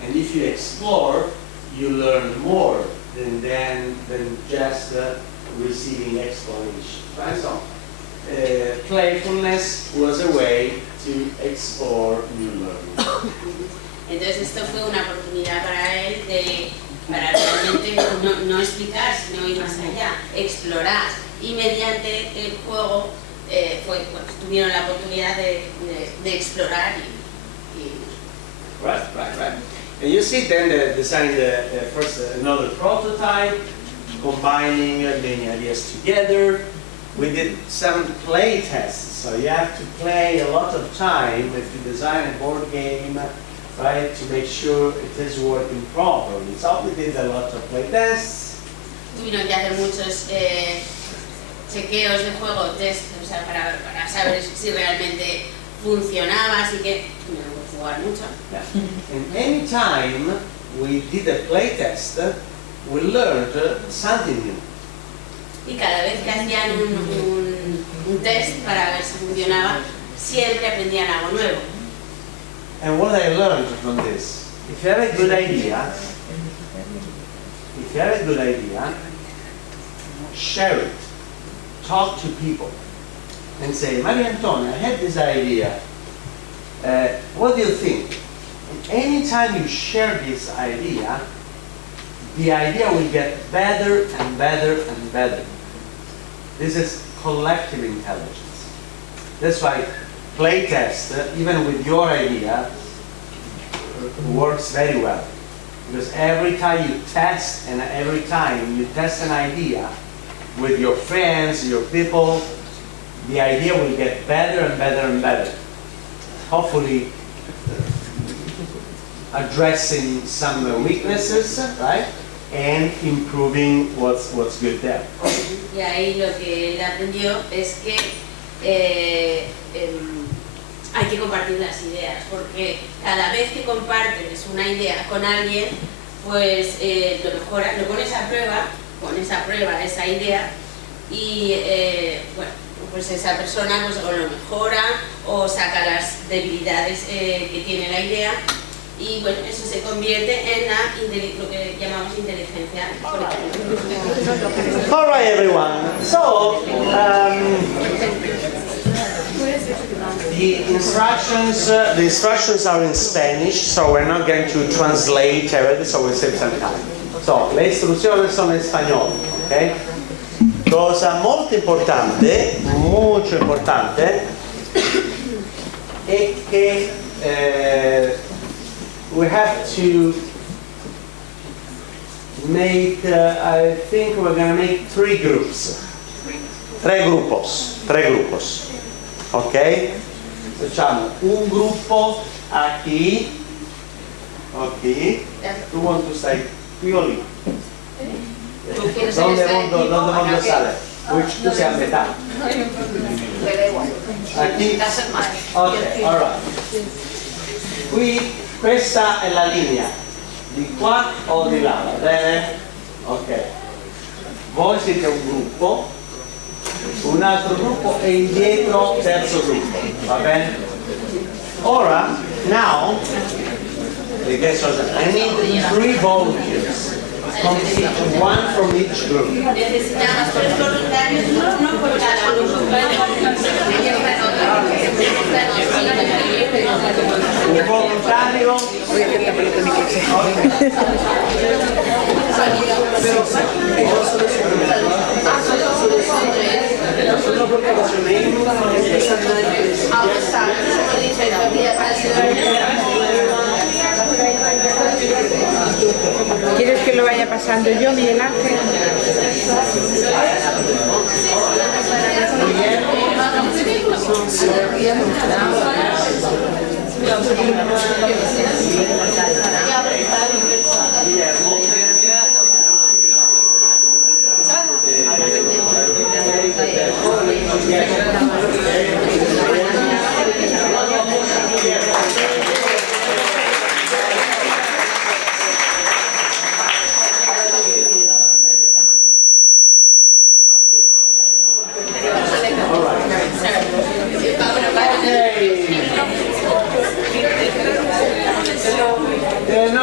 And if you explore, you learn more than just receiving explanation. Right? So, playfulness was a way to explore new learning. Entonces esto fue una oportunidad para él para realmente no explicar, sino ir más allá, explorar. Y mediante el juego tuvieron la oportunidad de explorar Right. And you see, then they designed first another prototype, combining many ideas together. We did some play tests, so you have to play a lot of time if you design a board game, right, to make sure it is working properly. So we did a lot of play tests. Tuvieron que hacer muchos chequeos de juego, test, o sea, para saber si realmente funcionaba, así que tuvieron que jugar mucho. Yeah. And any time we did a play test, we learned something new. Y cada vez que hacían un test para ver si funcionaba, siempre aprendían algo nuevo. And what I learned from this, if you have a good idea, share it, talk to people, and say, Maria Antonia, I had this idea. What do you think? And anytime you share this idea, the idea will get better and better and better. This is collective intelligence. That's why playtest, even with your idea, works very well. Because every time you test, and every time you test an idea with your friends, your people, the idea will get better and better and better. Hopefully addressing some weaknesses, right? And improving what's good there. Y ahí lo que él aprendió es que hay que compartir las ideas, porque cada vez que compartes una idea con alguien, pues lo mejora, lo pones a prueba esa idea y pues esa persona pues, o lo mejora o saca las debilidades que tiene la idea Y bueno, eso se convierte en lo que llamamos inteligencia colectiva. All right, everyone. So, the instructions are in Spanish, so we're not going to translate everything, so we'll save some time. So, le istruzioni sono in spagnolo, ok? Cosa molto importante è che we have to make, I think we're going to make 3 groups. 3 grupos. Ok? Facciamo un gruppo a chi? Ok. Tu want to stay qui o lì? ¿Dónde voglio stare? Tu sei a metà. Aquí. Ok, alright. Qui, questa è la linea. Di qua o di là, va bene? Ok. Voi siete un gruppo, un altro gruppo e indietro terzo gruppo, va bene? Ora, now, I need 3 volunteers. One from each group. Necesitamos 3 voluntarios, no por cada grupo. Un voluntario. Voy a hacer la pelota en mi clase. ¿Quieres que lo vaya pasando yo, Miguel Ángel?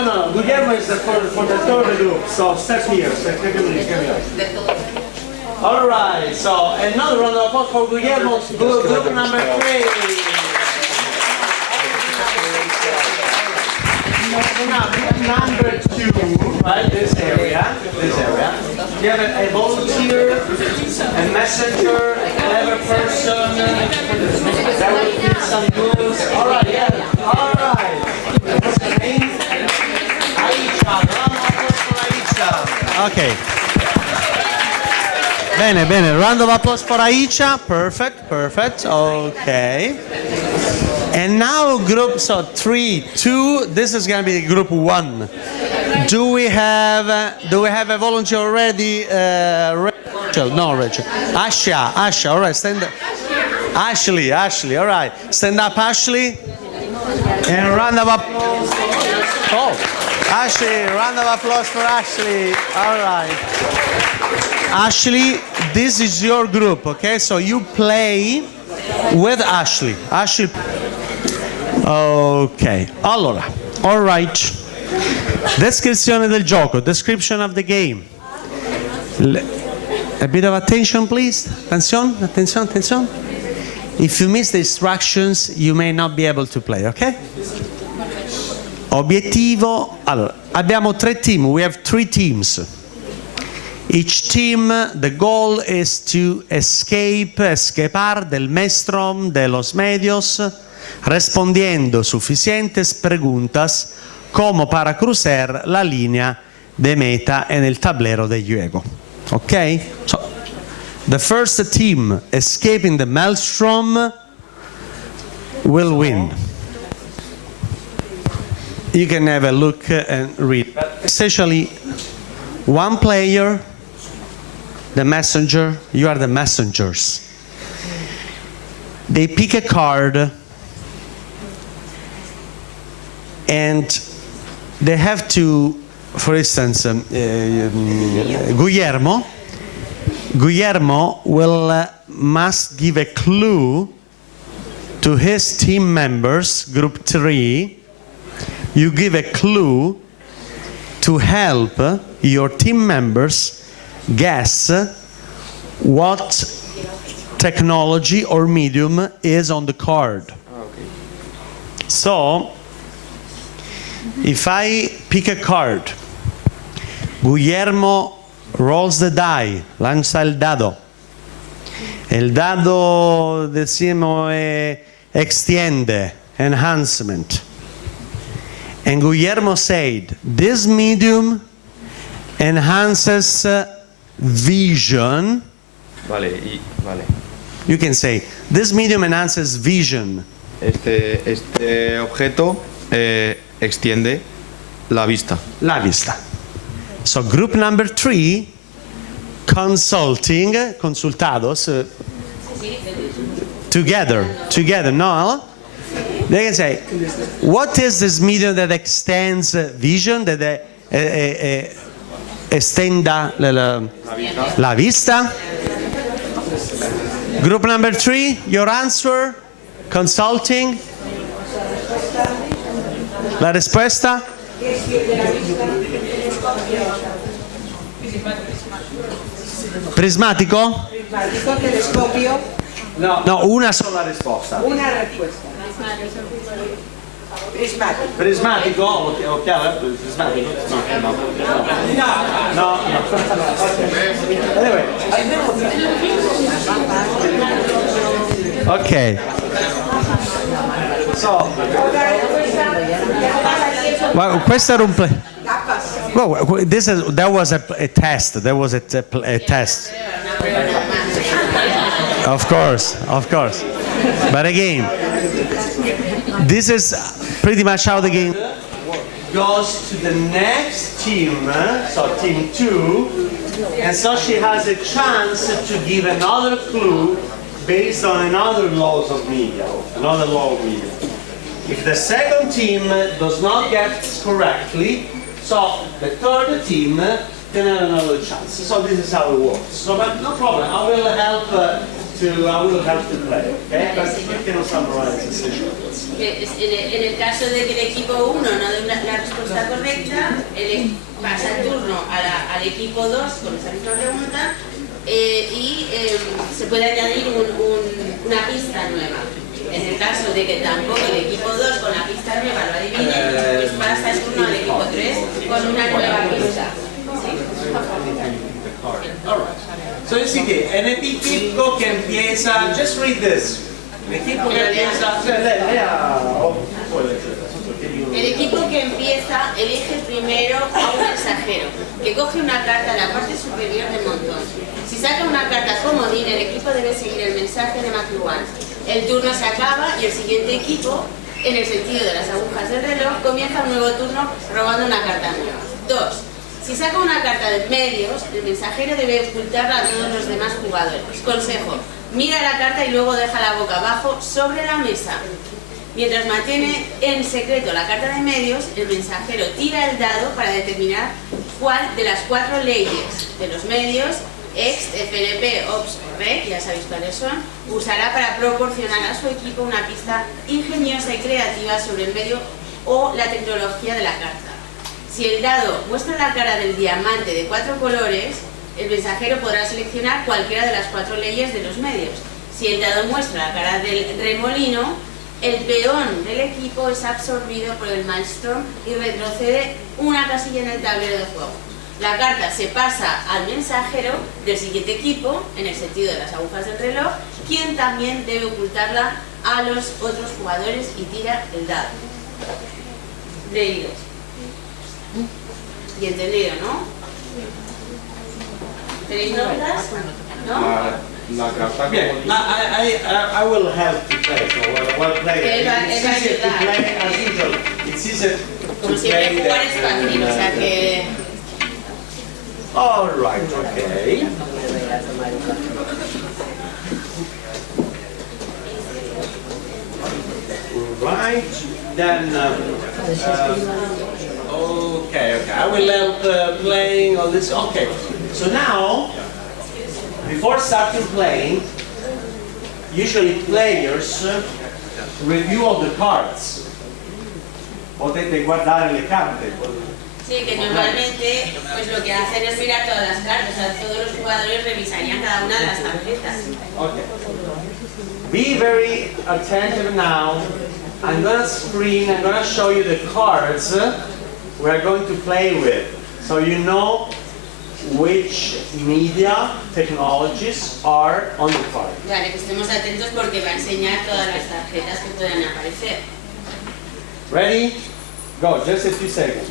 No, Guillermo is for the third group, so step here, come here. All right, so another round of applause for Guillermo, group number 3. Now, group number 2, right, this area. You have a volunteer, a messenger, a clever person, that will give some rules. All right, yeah, all right. What's the name? Okay. Bene, round of applause for Aisha. Perfect. Okay. And now group, so 3, 2, this is going to be group 1. Do we have a volunteer already? Rachel, no, Rachel. Asha, all right, stand up. Ashley, all right. Stand up, Ashley. And round of applause. Oh. Ashley, round of applause for Ashley. All right. Ashley, this is your group, okay? So you play with Ashley. Ok, allora, all right. Descrizione del gioco, description of the game. A bit of attention, please. Attention. If you miss the instructions, you may not be able to play, okay? Obiettivo, allora, abbiamo 3 team, we have 3 teams. Each team, the goal is to escapar del maelstrom de los medios, respondiendo suficientes preguntas como para cruzar la línea de meta en el tablero de juego. Okay? So, the first team escaping the maelstrom will win. You can have a look and read. Essentially, one player, the messenger, you are the messengers. They pick a card and they have to, for instance, Guillermo will must give a clue to his team members, group 3, you give a clue to help your team members guess what technology or medium is on the card. So, if I pick a card, Guillermo rolls the die, lanza el dado. El dado, decimos, extiende, enhancement. And Guillermo said, this medium enhances vision. Vale. You can say, this medium enhances vision. Este objeto extiende la vista. La vista. So group number 3, consultados, together, no? They can say, what is this medium that extends vision, that extenda la vista? Group number 3, your answer, consulting. La respuesta. Prismático. Telescopio. No, una sola risposta. Una respuesta. Prismático. Prismático, o chiaro? Prismático? No. Anyway. Ok. So, well, questo era un well, that was a test. There was a test. Of course. But again, this is pretty much how the game goes to the next team, so team 2, and so she has a chance to give another clue based on another law of media. If the second team does not get correctly, so the third team can have another chance. So this is how it works. So, but no problem. I will help to play. Okay? But you can summarize the session. En el caso de que el equipo 1 no dé la respuesta correcta, pasa el turno al equipo 2 con esa misma pregunta y se puede añadir una pista nueva. En el caso de que tampoco el equipo 2 con la pista nueva lo adivine, pues pasa el turno al equipo 3 con una nueva pista. So you see que el equipo que empieza, just read this. El equipo que empieza, el equipo que empieza elige primero a un mensajero que coge una carta en la parte superior del montón. Si saca una carta comodín, el equipo debe seguir el mensaje de McLuhan. El turno se acaba y el siguiente equipo, en el sentido de las agujas del reloj, comienza un nuevo turno robando una carta nueva. 2. Si saca una carta de medios, el mensajero debe ocultarla a todos los demás jugadores. Consejo: mira la carta y luego deja la boca abajo sobre la mesa. Mientras mantiene en secreto la carta de medios, el mensajero tira el dado para determinar cuál de las 4 leyes de los medios, ext, FNP, ops o rec, ya sabéis cuáles son, usará para proporcionar a su equipo una pista ingeniosa y creativa sobre el medio o la tecnología de la carta. Si el dado muestra la cara del diamante de 4 colores, el mensajero podrá seleccionar cualquiera de las 4 leyes de los medios. Si el dado muestra la cara del remolino, el peón del equipo es absorbido por el maelstrom y retrocede una casilla en el tablero de juego. La carta se pasa al mensajero del siguiente equipo, en el sentido de las agujas del reloj, quien también debe ocultarla a los otros jugadores y tira el dado. Leídos. Y entendido, ¿no? ¿Tenéis notas? ¿No? La carta Bien, I will help to play. So while playing, it's easier to play as usual. It's easier Como to siempre, play jugar es fácil, o sea que... All right, okay. Right, then. Okay. I will help playing on this. Okay, so now, before starting playing, usually players review all the cards. potete guardare le carte. Sí, que normalmente pues lo que hacen es mirar todas las cartas, o sea, todos los jugadores revisarían cada una de las tarjetas. Okay. Be very attentive now. I'm going to show you the cards we're going to play with. So you know which media technologies are on the card. Vale, que estemos atentos porque va a enseñar todas las tarjetas que puedan aparecer. Ready? Go, just a few seconds.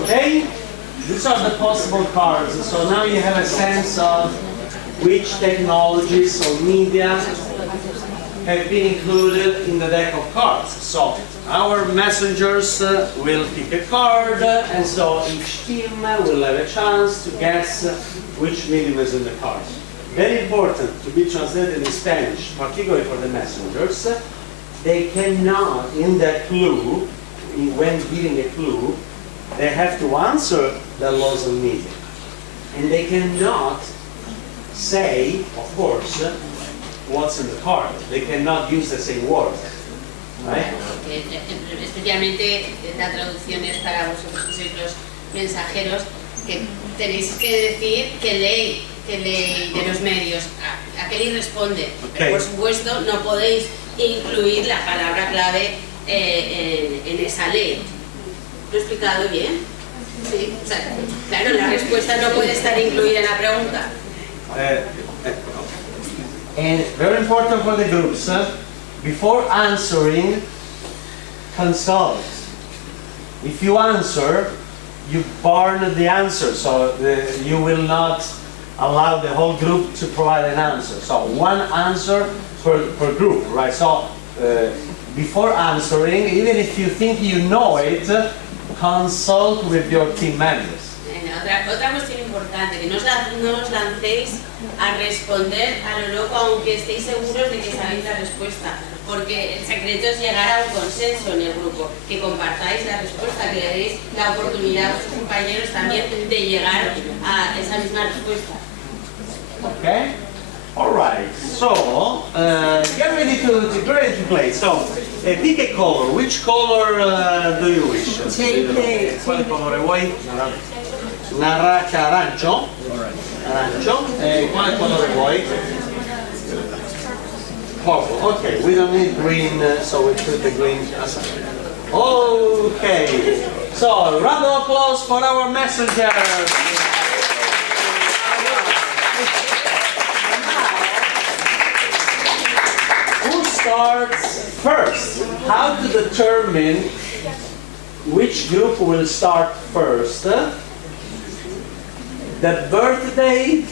Okay, these are the possible cards. So now you have a sense of which technologies or media have been included in the deck of cards. So our messengers will pick a card, and so each team will have a chance to guess which medium is in the card. Very important to be translated in Spanish, particularly for the messengers. They cannot, in that clue, when giving a clue, they have to answer the laws of media. And they cannot say, of course, what's in the card. They cannot use the same word. Right? Especialmente la traducción es para vosotros que sois los mensajeros, que tenéis que decir qué ley de los medios, a qué ley responde. Okay. Por supuesto, no podéis incluir la palabra clave en esa ley. ¿Lo he explicado bien? Sí. O sea, claro, la respuesta no puede estar incluida en la pregunta. And very important for the groups, before answering, consult. If you answer, you burn the answer, so you will not allow the whole group to provide an answer. So one answer per group, right? So before answering, even if you think you know it, consult with your team members. Otra cuestión importante, que no os lancéis a responder a lo loco aunque estéis seguros de que sabéis la respuesta, porque el secreto es llegar a un consenso en el grupo, que compartáis la respuesta, que le deis la oportunidad a vuestros compañeros también de llegar a esa misma respuesta. Okay? Alright, so get ready to play. So pick a color. Which color do you wish? ¿Cuál colore vuoi? Arancio. Arancio. ¿Cuál colore vuoi? Purple. Okay, we don't need green, so we put the green aside. Okay, so round of applause for our messengers. Who starts first? How to determine which group will start first? The birthday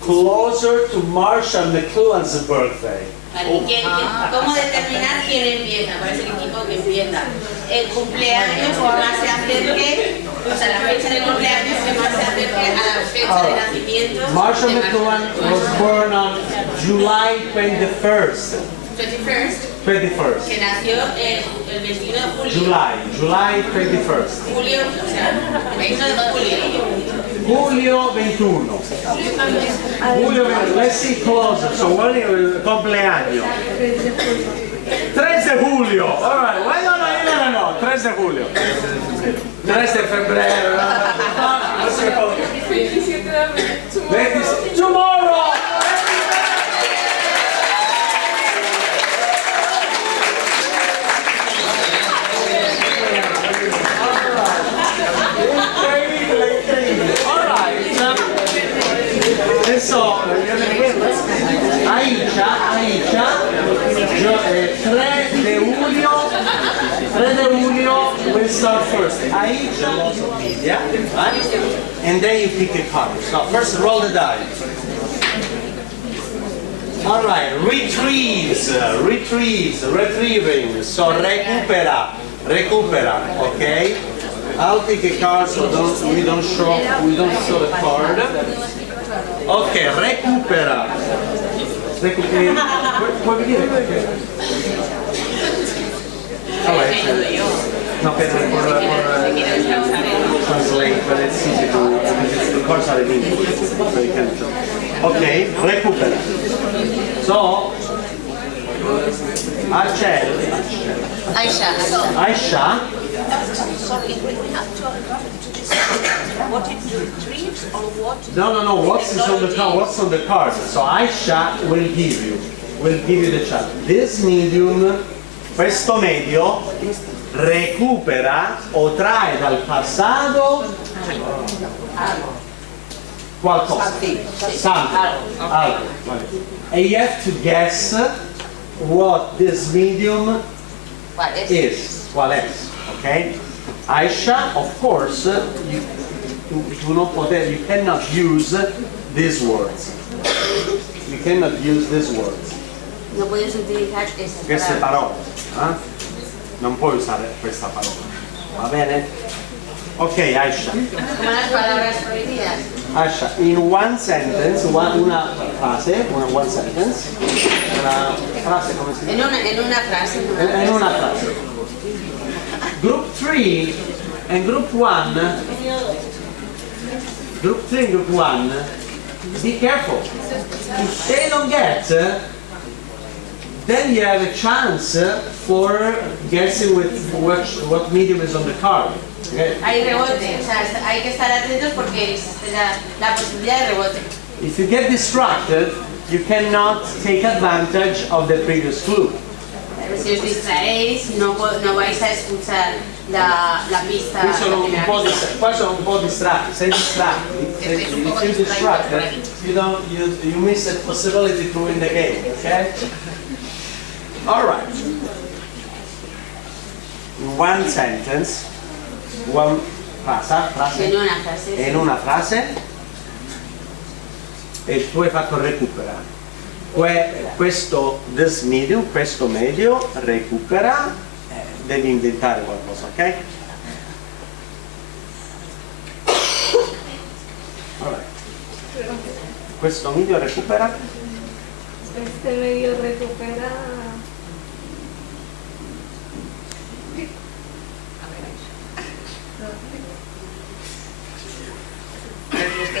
closer to Marshall McLuhan's birthday. ¿Cómo determinar quién empieza? ¿Cuál es el equipo que empieza? El cumpleaños que más se acerque O sea, la fecha de cumpleaños que más se acerque a la fecha de nacimiento. Marshall McLuhan was born on July 21st. 21st. Que nació el 21 de julio. July 21st. Julio, o sea, el 21 de julio. Julio 21. Julio 21. Let's see closer. So when il compleanno? 3 de julio. All right. Why don't I know? 3 de julio. 3 de febrero. No sé cómo. 27 de abril. Tomorrow. So, Aisha, 3 de julio, we'll start first. Aisha, lots of media, right? And then you pick a card. So first roll the dice. All right, retrieving. So recupera, okay? I'll pick a card so we don't show the card. Ok, recupera. Puoi vedere perché? No, per translate, but it's easy to, the cards are in English, so you can. Ok, recupera. So, Aisha. Sorry, we have to what it retrieves or what? No. What's on the card? What's on the card? So Aisha will give you the chart. This medium, questo medio, recupera o trae dal passato qualcosa. Something. And you have to guess what this medium is. Qual es? Okay? Aisha, of course, you cannot use these words. You cannot use these words. No puedes utilizar queste parole. Non puoi usare questa parola. Va bene? Ok, Aisha. Como las palabras prohibidas. Aisha, in one sentence, una frase, one sentence. Una frase, come si dice? En una frase. In una frase. Group 3 and Group 1, be careful. If they don't get, then you have a chance for guessing with what medium is on the card. Okay? Hay rebote, o sea, hay que estar atentos porque existe la posibilidad de rebote. If you get distracted, you cannot take advantage of the previous clue. Si os distraéis, no vais a escuchar la pista. Qua sono un po' distratti, sei distratto. If you're distracted, you miss the possibility to win the game, okay? Alright. In one sentence, one frase. In una frase. E tu hai fatto recuperare. This medium, questo medio recupera, devi inventare qualcosa, ok? Allora. Questo medio recupera? Este medio recupera.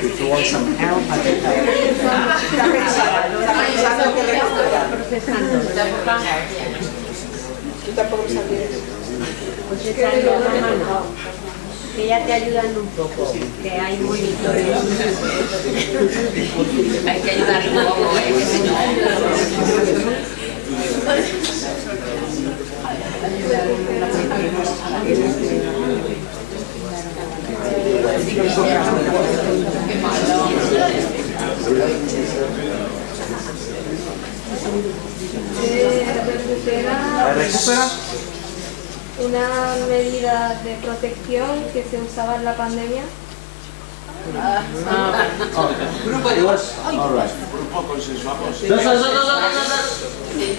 If you want some help, I can help. Que ya te ayudan un poco, que hay monitores. Hay que ayudar un poco, ¿Recupera? Una medida de protección que se usaba en la pandemia.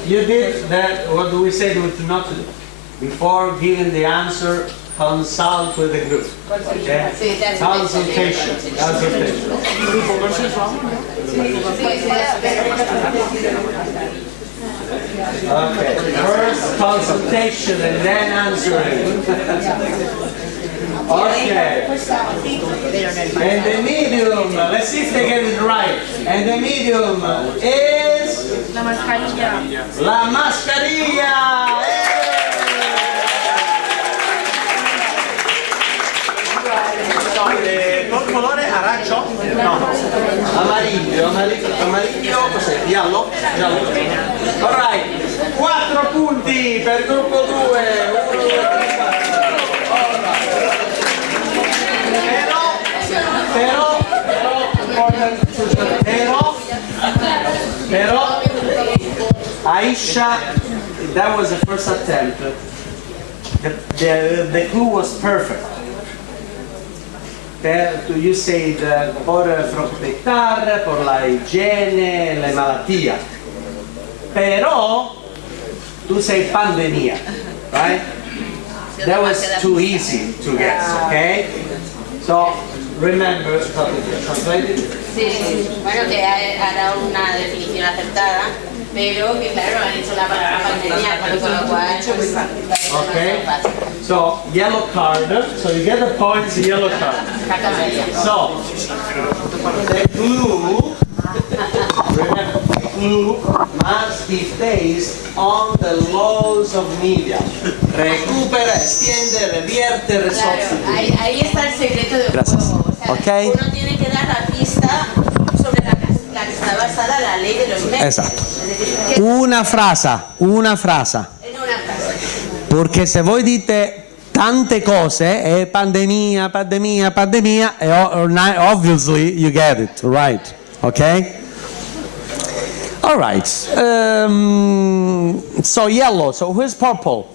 You did that, what do we say to not do? Before giving the answer, consult with the group. Okay? Consultation. Okay, first consultation and then answering. Okay. And the medium, let's see if they get it right. And the medium is La mascarilla. La mascarilla. Col colore arancio? No. Amarillo, cos'è? Giallo? Alright, 4 punti per il gruppo 2. Però Aisha, that was the first attempt. The clue was perfect. You said por prospectar, por la higiene, la malattia. Però tu say pandemia, right? That was too easy to guess, okay? So remember, translated? Sí, bueno, que ha dado una definición acertada, pero que claro, no han hecho la palabra pandemia, con lo cual pues, okay. So yellow card, so you get the points in yellow card. So the clue, remember, the clue must be based on the laws of media. Recupera, extiende, revierte, resolve. Claro, ahí está el secreto del juego. O sea, Okay. Uno tiene que dar la pista sobre la que está basada la ley de los medios. Esatto. Es decir, Una frase. en una frase. Perché se voi dite tante cose, pandemia, obviously you get it, right? Okay? All right. So yellow. So who's purple?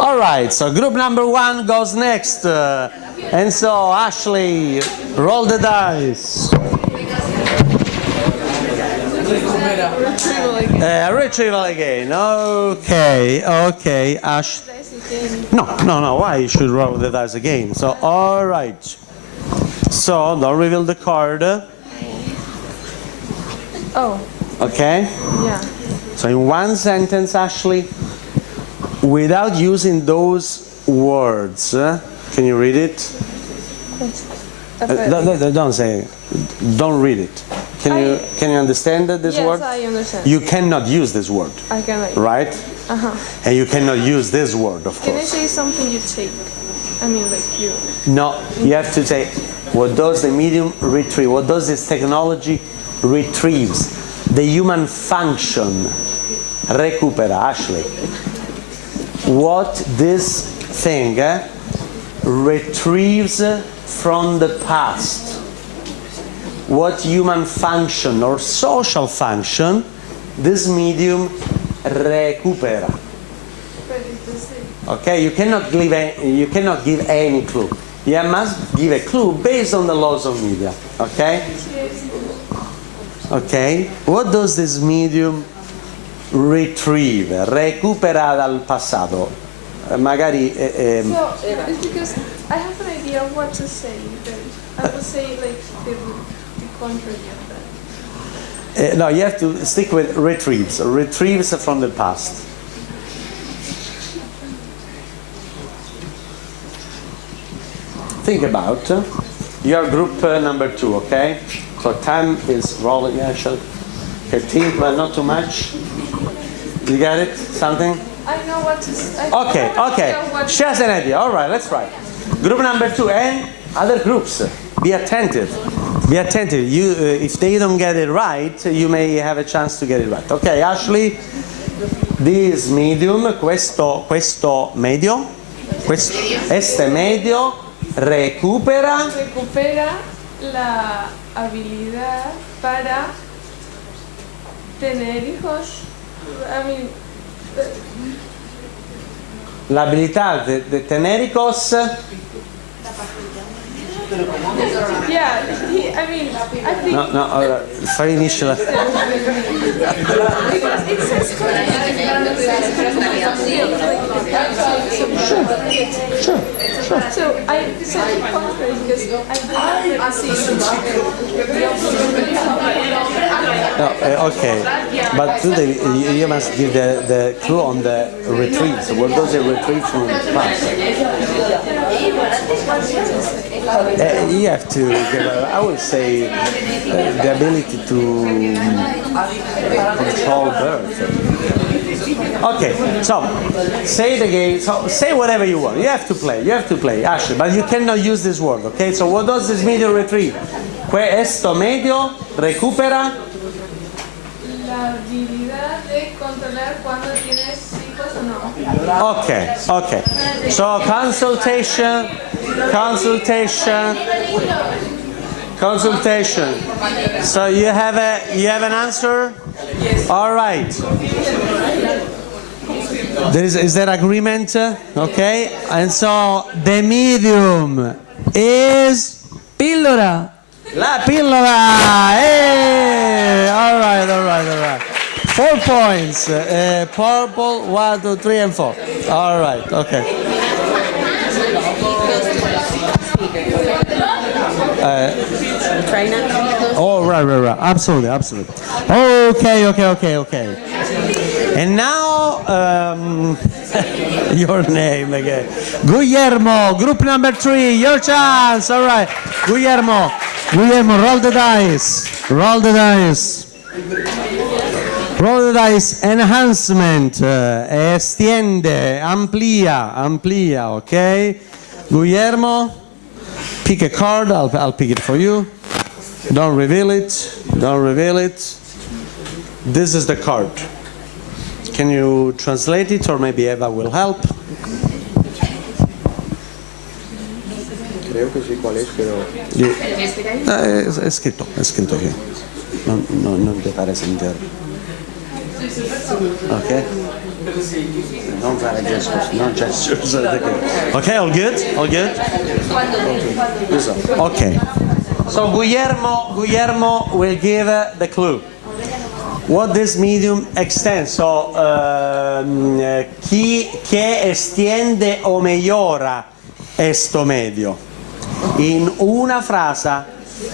All right. So group number 1 goes next. And so Ashley, roll the dice. Retrieval again. Okay. Ash. No. Why you should roll the dice again? So all right. So don't reveal the card. Oh. Okay. Yeah. So in one sentence, Ashley, without using those words, can you read it? Don't say. Don't read it. Can you understand this word? Yes, I understand. You cannot use this word. I cannot. Right? And you cannot use this word, of Can I course. say something you take? I mean, like you. No, you have to say, what does the medium retrieve? What does this technology retrieves? The human function. Recupera, Ashley. What this thing retrieves from the past. What human function or social function this medium recupera. Okay, you cannot give any clue. You must give a clue based on the laws of media. Okay? Okay. What does this medium retrieve? Recupera dal passato. Magari. So it's because I have an idea of what to say. But I would say like the contrary of that. No, you have to stick with retrieves. Retrieves from the past. Think about your group number 2, okay? So time is rolling, yeah, okay, think, but not too much. You got it? Something? I know what to say. Okay. She has an idea. All right, let's try. Group number 2 and other groups. Be attentive. You, if they don't get it right, you may have a chance to get it right. Okay, Ashley. This medium, questo medio, este medio recupera la habilidad para tener hijos. I mean, la habilità de tener hijos. Yeah, I mean, I think. No, finisci la. It says Sure. Sure. So I said to contrary because I No, okay, but today you must give the clue on the retrieves. What does a retrieve from the past? You have to give, I would say, the ability to control birds. Okay, so say it again. So say whatever you want. You have to play, Ashley, but you cannot use this word, okay? So what does this medium retrieve? Esto medio recupera la habilidad de controlar cuando tienes hijos o no. Okay, okay. So consultation. So you have an answer? Yes. All right. Is there agreement? Okay. And so the medium is píldora. La pillola. Hey! All right. 4 points. Purple, 1, 2, 3, and 4. All right. Okay. Oh, right. Absolutely. Okay. And now, your name again. Guillermo, group number 3, your chance. All right. Guillermo, roll the dice. Roll the dice, enhancement, extiende, amplía, okay? Guillermo, pick a card, I'll pick it for you. Don't reveal it. This is the card. Can you translate it, or maybe Eva will help? Creo que sí, ¿cuál es? Pero... Es escrito aquí. No te parece entero. Okay. Don't fare gestures, no gestures. Okay, all good? Okay. So Guillermo will give the clue. What this medium extends. So, che extiende o migliora esto medio. In una frase,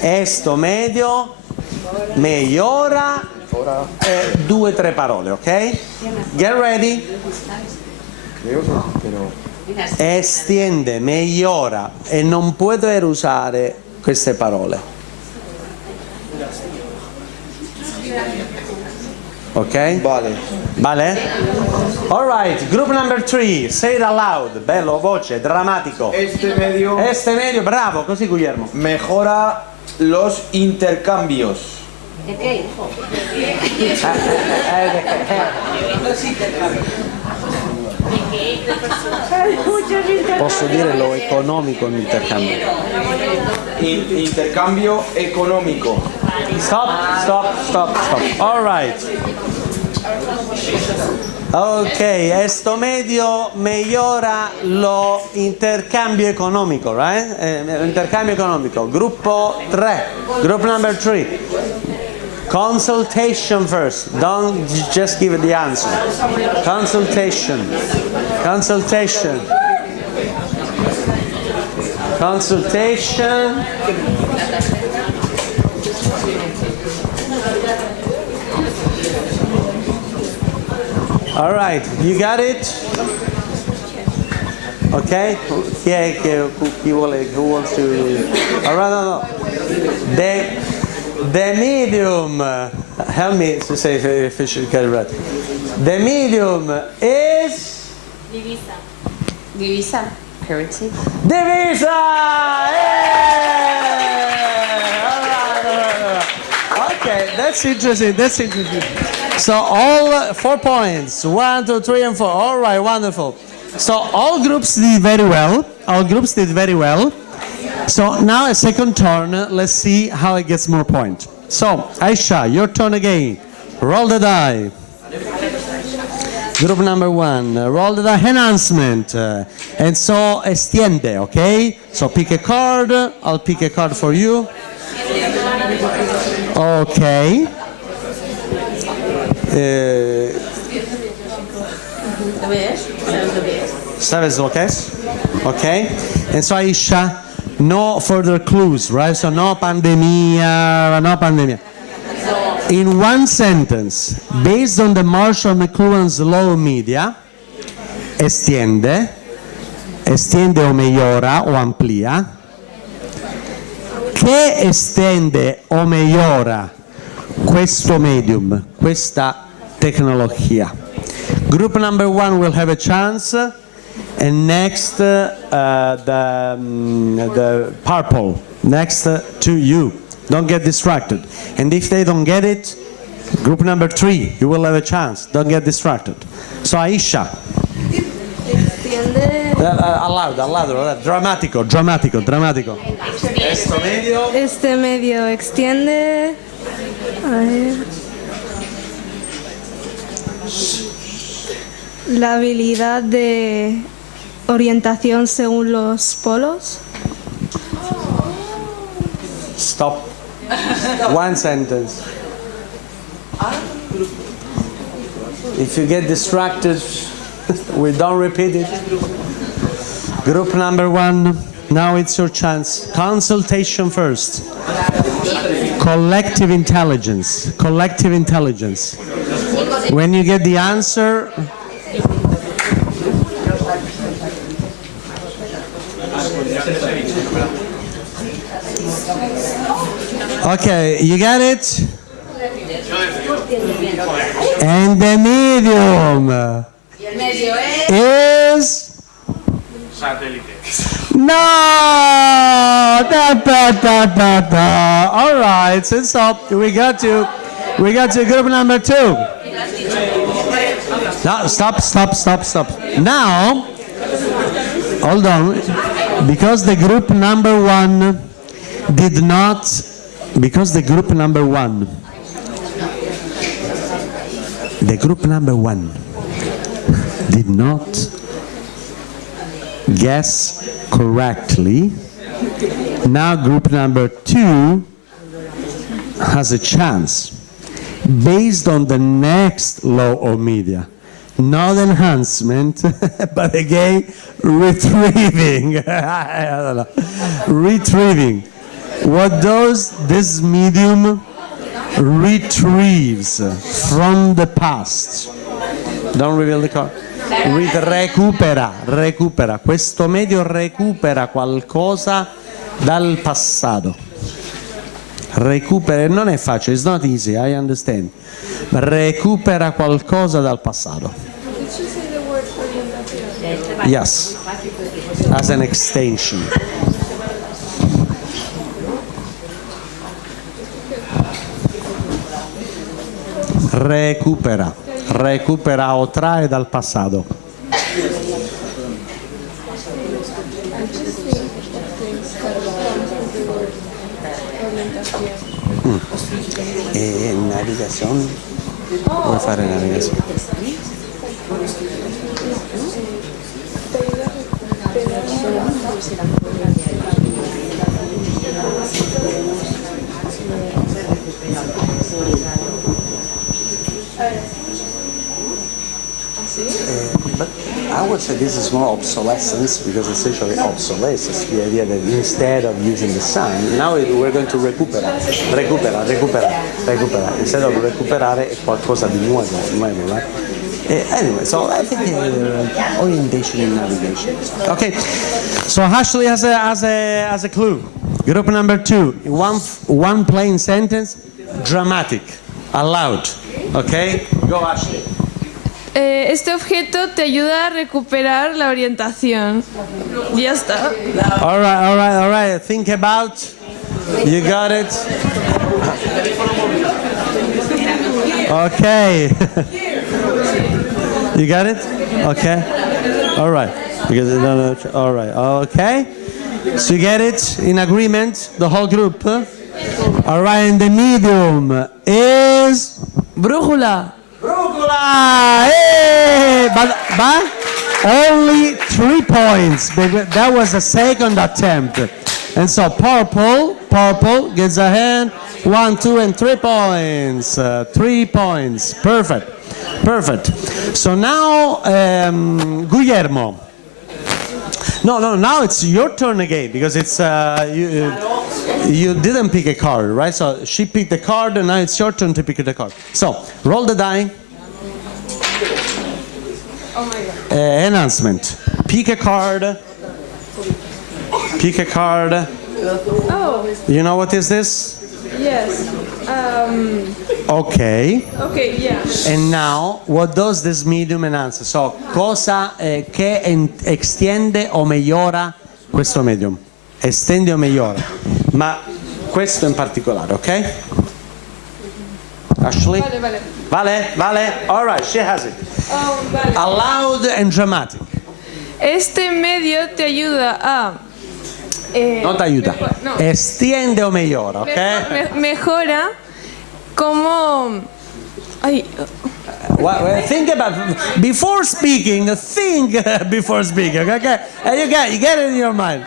esto medio migliora 2 o 3 parole, ok? Get ready. Extiende, migliora, e non puedo usare queste parole. Ok? Vale? All right, group number 3, say it aloud, bello, voce, drammatico. Este medio, bravo, così Guillermo. Mejora los intercambios. Posso dire lo economico l'intercambio. Intercambio económico. Stop. All right. Ok, esto medio migliora lo intercambio economico, right? Intercambio economico. Gruppo 3. Group number 3. Consultation first. Don't just give the answer. Consultation. All right, you got it? Okay? Who wants to? All right, no. The medium, help me to say if I should get it right. The medium is? Divisa. Currency. Divisa! All right. Okay, that's interesting. So all 4 points, 1, 2, 3, and 4. All right, wonderful. So all groups did very well. So now a second turn. Let's see how it gets more points. So Aisha, your turn again. Roll the die. Group number 1, roll the die, enhancement. And so extiende, okay? So pick a card. I'll pick a card for you. Okay. ¿Sabes lo que es? Okay? And so Aisha, no further clues, right? So no pandemia, no pandemia. In one sentence, based on the Marshall McLuhan's law of media, extiende o migliora o amplia. Che estende o migliora questo medium, questa tecnologia? Group number one will have a chance, and next the purple, next to you. Don't get distracted. And if they don't get it, group number three, you will have a chance. Don't get distracted. So Aisha. Aloud, dramático. Este medio extiende. A ver. La habilidad de orientación según los polos. Stop. One sentence. If you get distracted, we don't repeat it. Group number one, now it's your chance. Consultation first. Collective intelligence. When you get the answer, okay, you got it? And the medium is no. All right, so we got to group number two. No, stop. Now, hold on, because the group number one did not guess correctly. Now group number two has a chance based on the next law of media. Not enhancement, but again retrieving. I don't know. Retrieving. What does this medium retrieves from the past? Don't reveal the card. Recupera. Questo medio recupera qualcosa dal passato. Recupera, non è facile, it's not easy, I understand. Ma recupera qualcosa dal passato. Yes, as an extension. Recupera o trae dal passato. Navigación. Vuoi fare navigazione? But I would say this is more obsolescence, because essentially obsolescence is the idea that instead of using the sun, now we're going to recupera. Instead of recuperare è qualcosa di nuovo, right? Anyway, so I think orientation in navigation. Okay, so Ashley has a clue. Group number two, one plain sentence, dramatic, aloud. Okay, go Ashley. Este objeto te ayuda a recuperar la orientación. Ya está. All right. Think about. You got it. Okay. You got it? Okay. All right. All right. Okay. So you get it? In agreement, the whole group? All right. And the medium is brújula. Hey! But only 3 points. That was the second attempt. And so purple gets a hand. 1, 2, and 3 points. 3 points. Perfect. So now, Guillermo. No, now it's your turn again because it's you didn't pick a card, right? So she picked the card and now it's your turn to pick the card. So roll the die. Oh my god. Announcement. Pick a card. Pick a card. Oh, You know what is this? yes. Okay. Okay, yeah. And now, what does this medium enhance? So, cosa che extiende o migliora questo medium? Estende o migliora? Ma questo in particolare, ok? Ashley? Vale? All right, she has it. Vale. Loud and dramatic. Este medio te ayuda a... No te ayuda. No. Extiende o migliora, ok? Mejora como... Ay, Well, think about before speaking. Think before speaking. Okay, and you get it in your mind.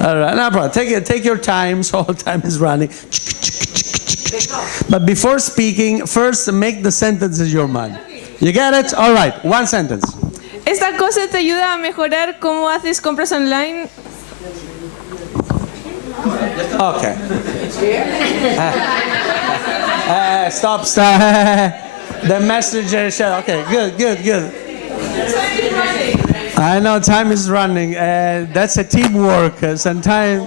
All right, no problem. Take your time. So time is running. But before speaking, first make the sentences in your mind. You get it? All right. One sentence. esta cosa te ayuda a mejorar cómo haces compras online. Okay. Stop. The messenger said, okay, good. I know time is running. That's a teamwork. Sometimes.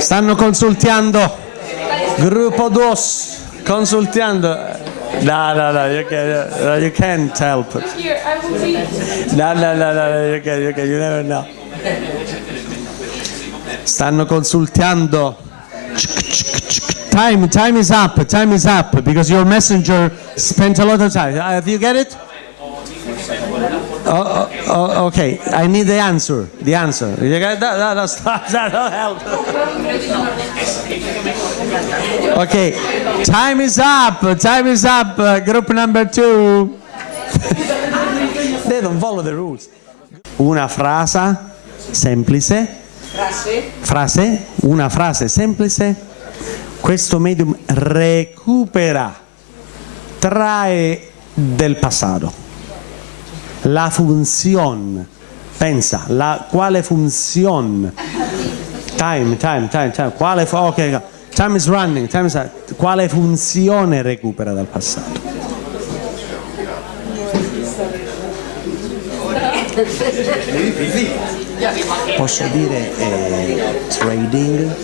Stanno consultando. Gruppo 2. Consultando. No, you can't help it. Here, I will read. No, you never know. Stanno consultando. Time is up because your messenger spent a lot of time. Do you get it? Okay, I need the answer. You get that help. Okay, time is up. Group number 2. They don't follow the rules. Una frase semplice. Una frase semplice. Questo medium recupera, trae del passato. La funzione, pensa, quale funzione? Time. Okay, time is running. Quale funzione recupera dal passato? Posso dire trading?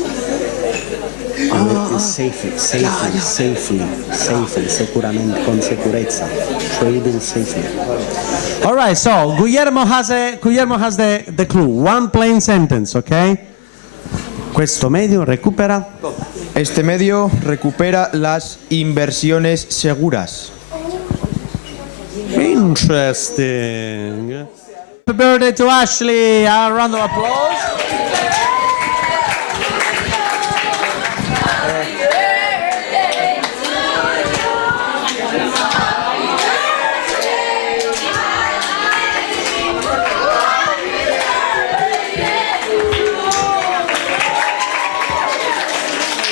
Safely, sicuramente, con sicurezza. Trading safely. All right, so Guillermo has the clue. One plain sentence, okay? Questo medio recupera. Este medio recupera las inversiones seguras. Interesting. Happy birthday to Ashley. A round of applause.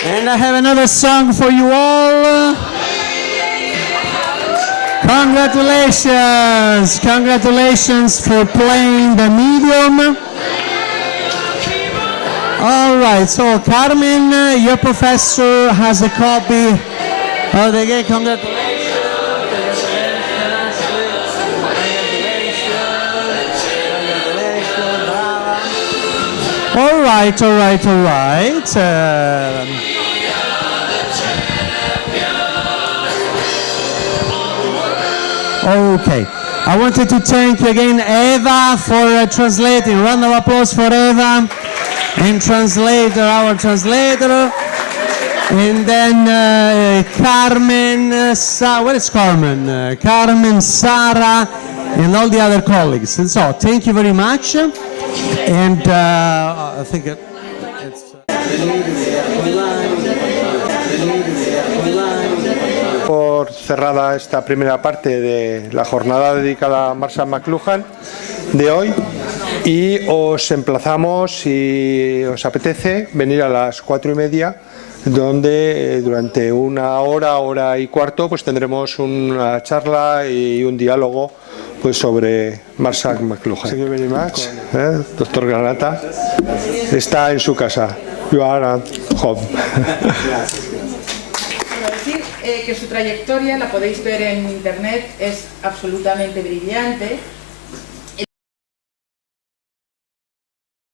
And I have another song for you all. Congratulations for playing the medium. All right, so Carmen, your professor has a copy of the game. Congratulations. All right. Okay, I wanted to thank you again, Eva, for translating. Round of applause for Eva and our translator. And then Carmen, where is Carmen? Carmen, Sarah, and all the other colleagues. And so, thank you very much. And I think it's... Por cerrada esta primera parte de la jornada dedicada a Marshall McLuhan de hoy y os emplazamos, si os apetece, venir a las 4:30, donde durante una hora y cuarto pues tendremos una charla y un diálogo pues sobre Marshall McLuhan. Thank you very much. Doctor Granata está en su casa. You are at home. Que su trayectoria, la podéis ver en internet, es absolutamente brillante.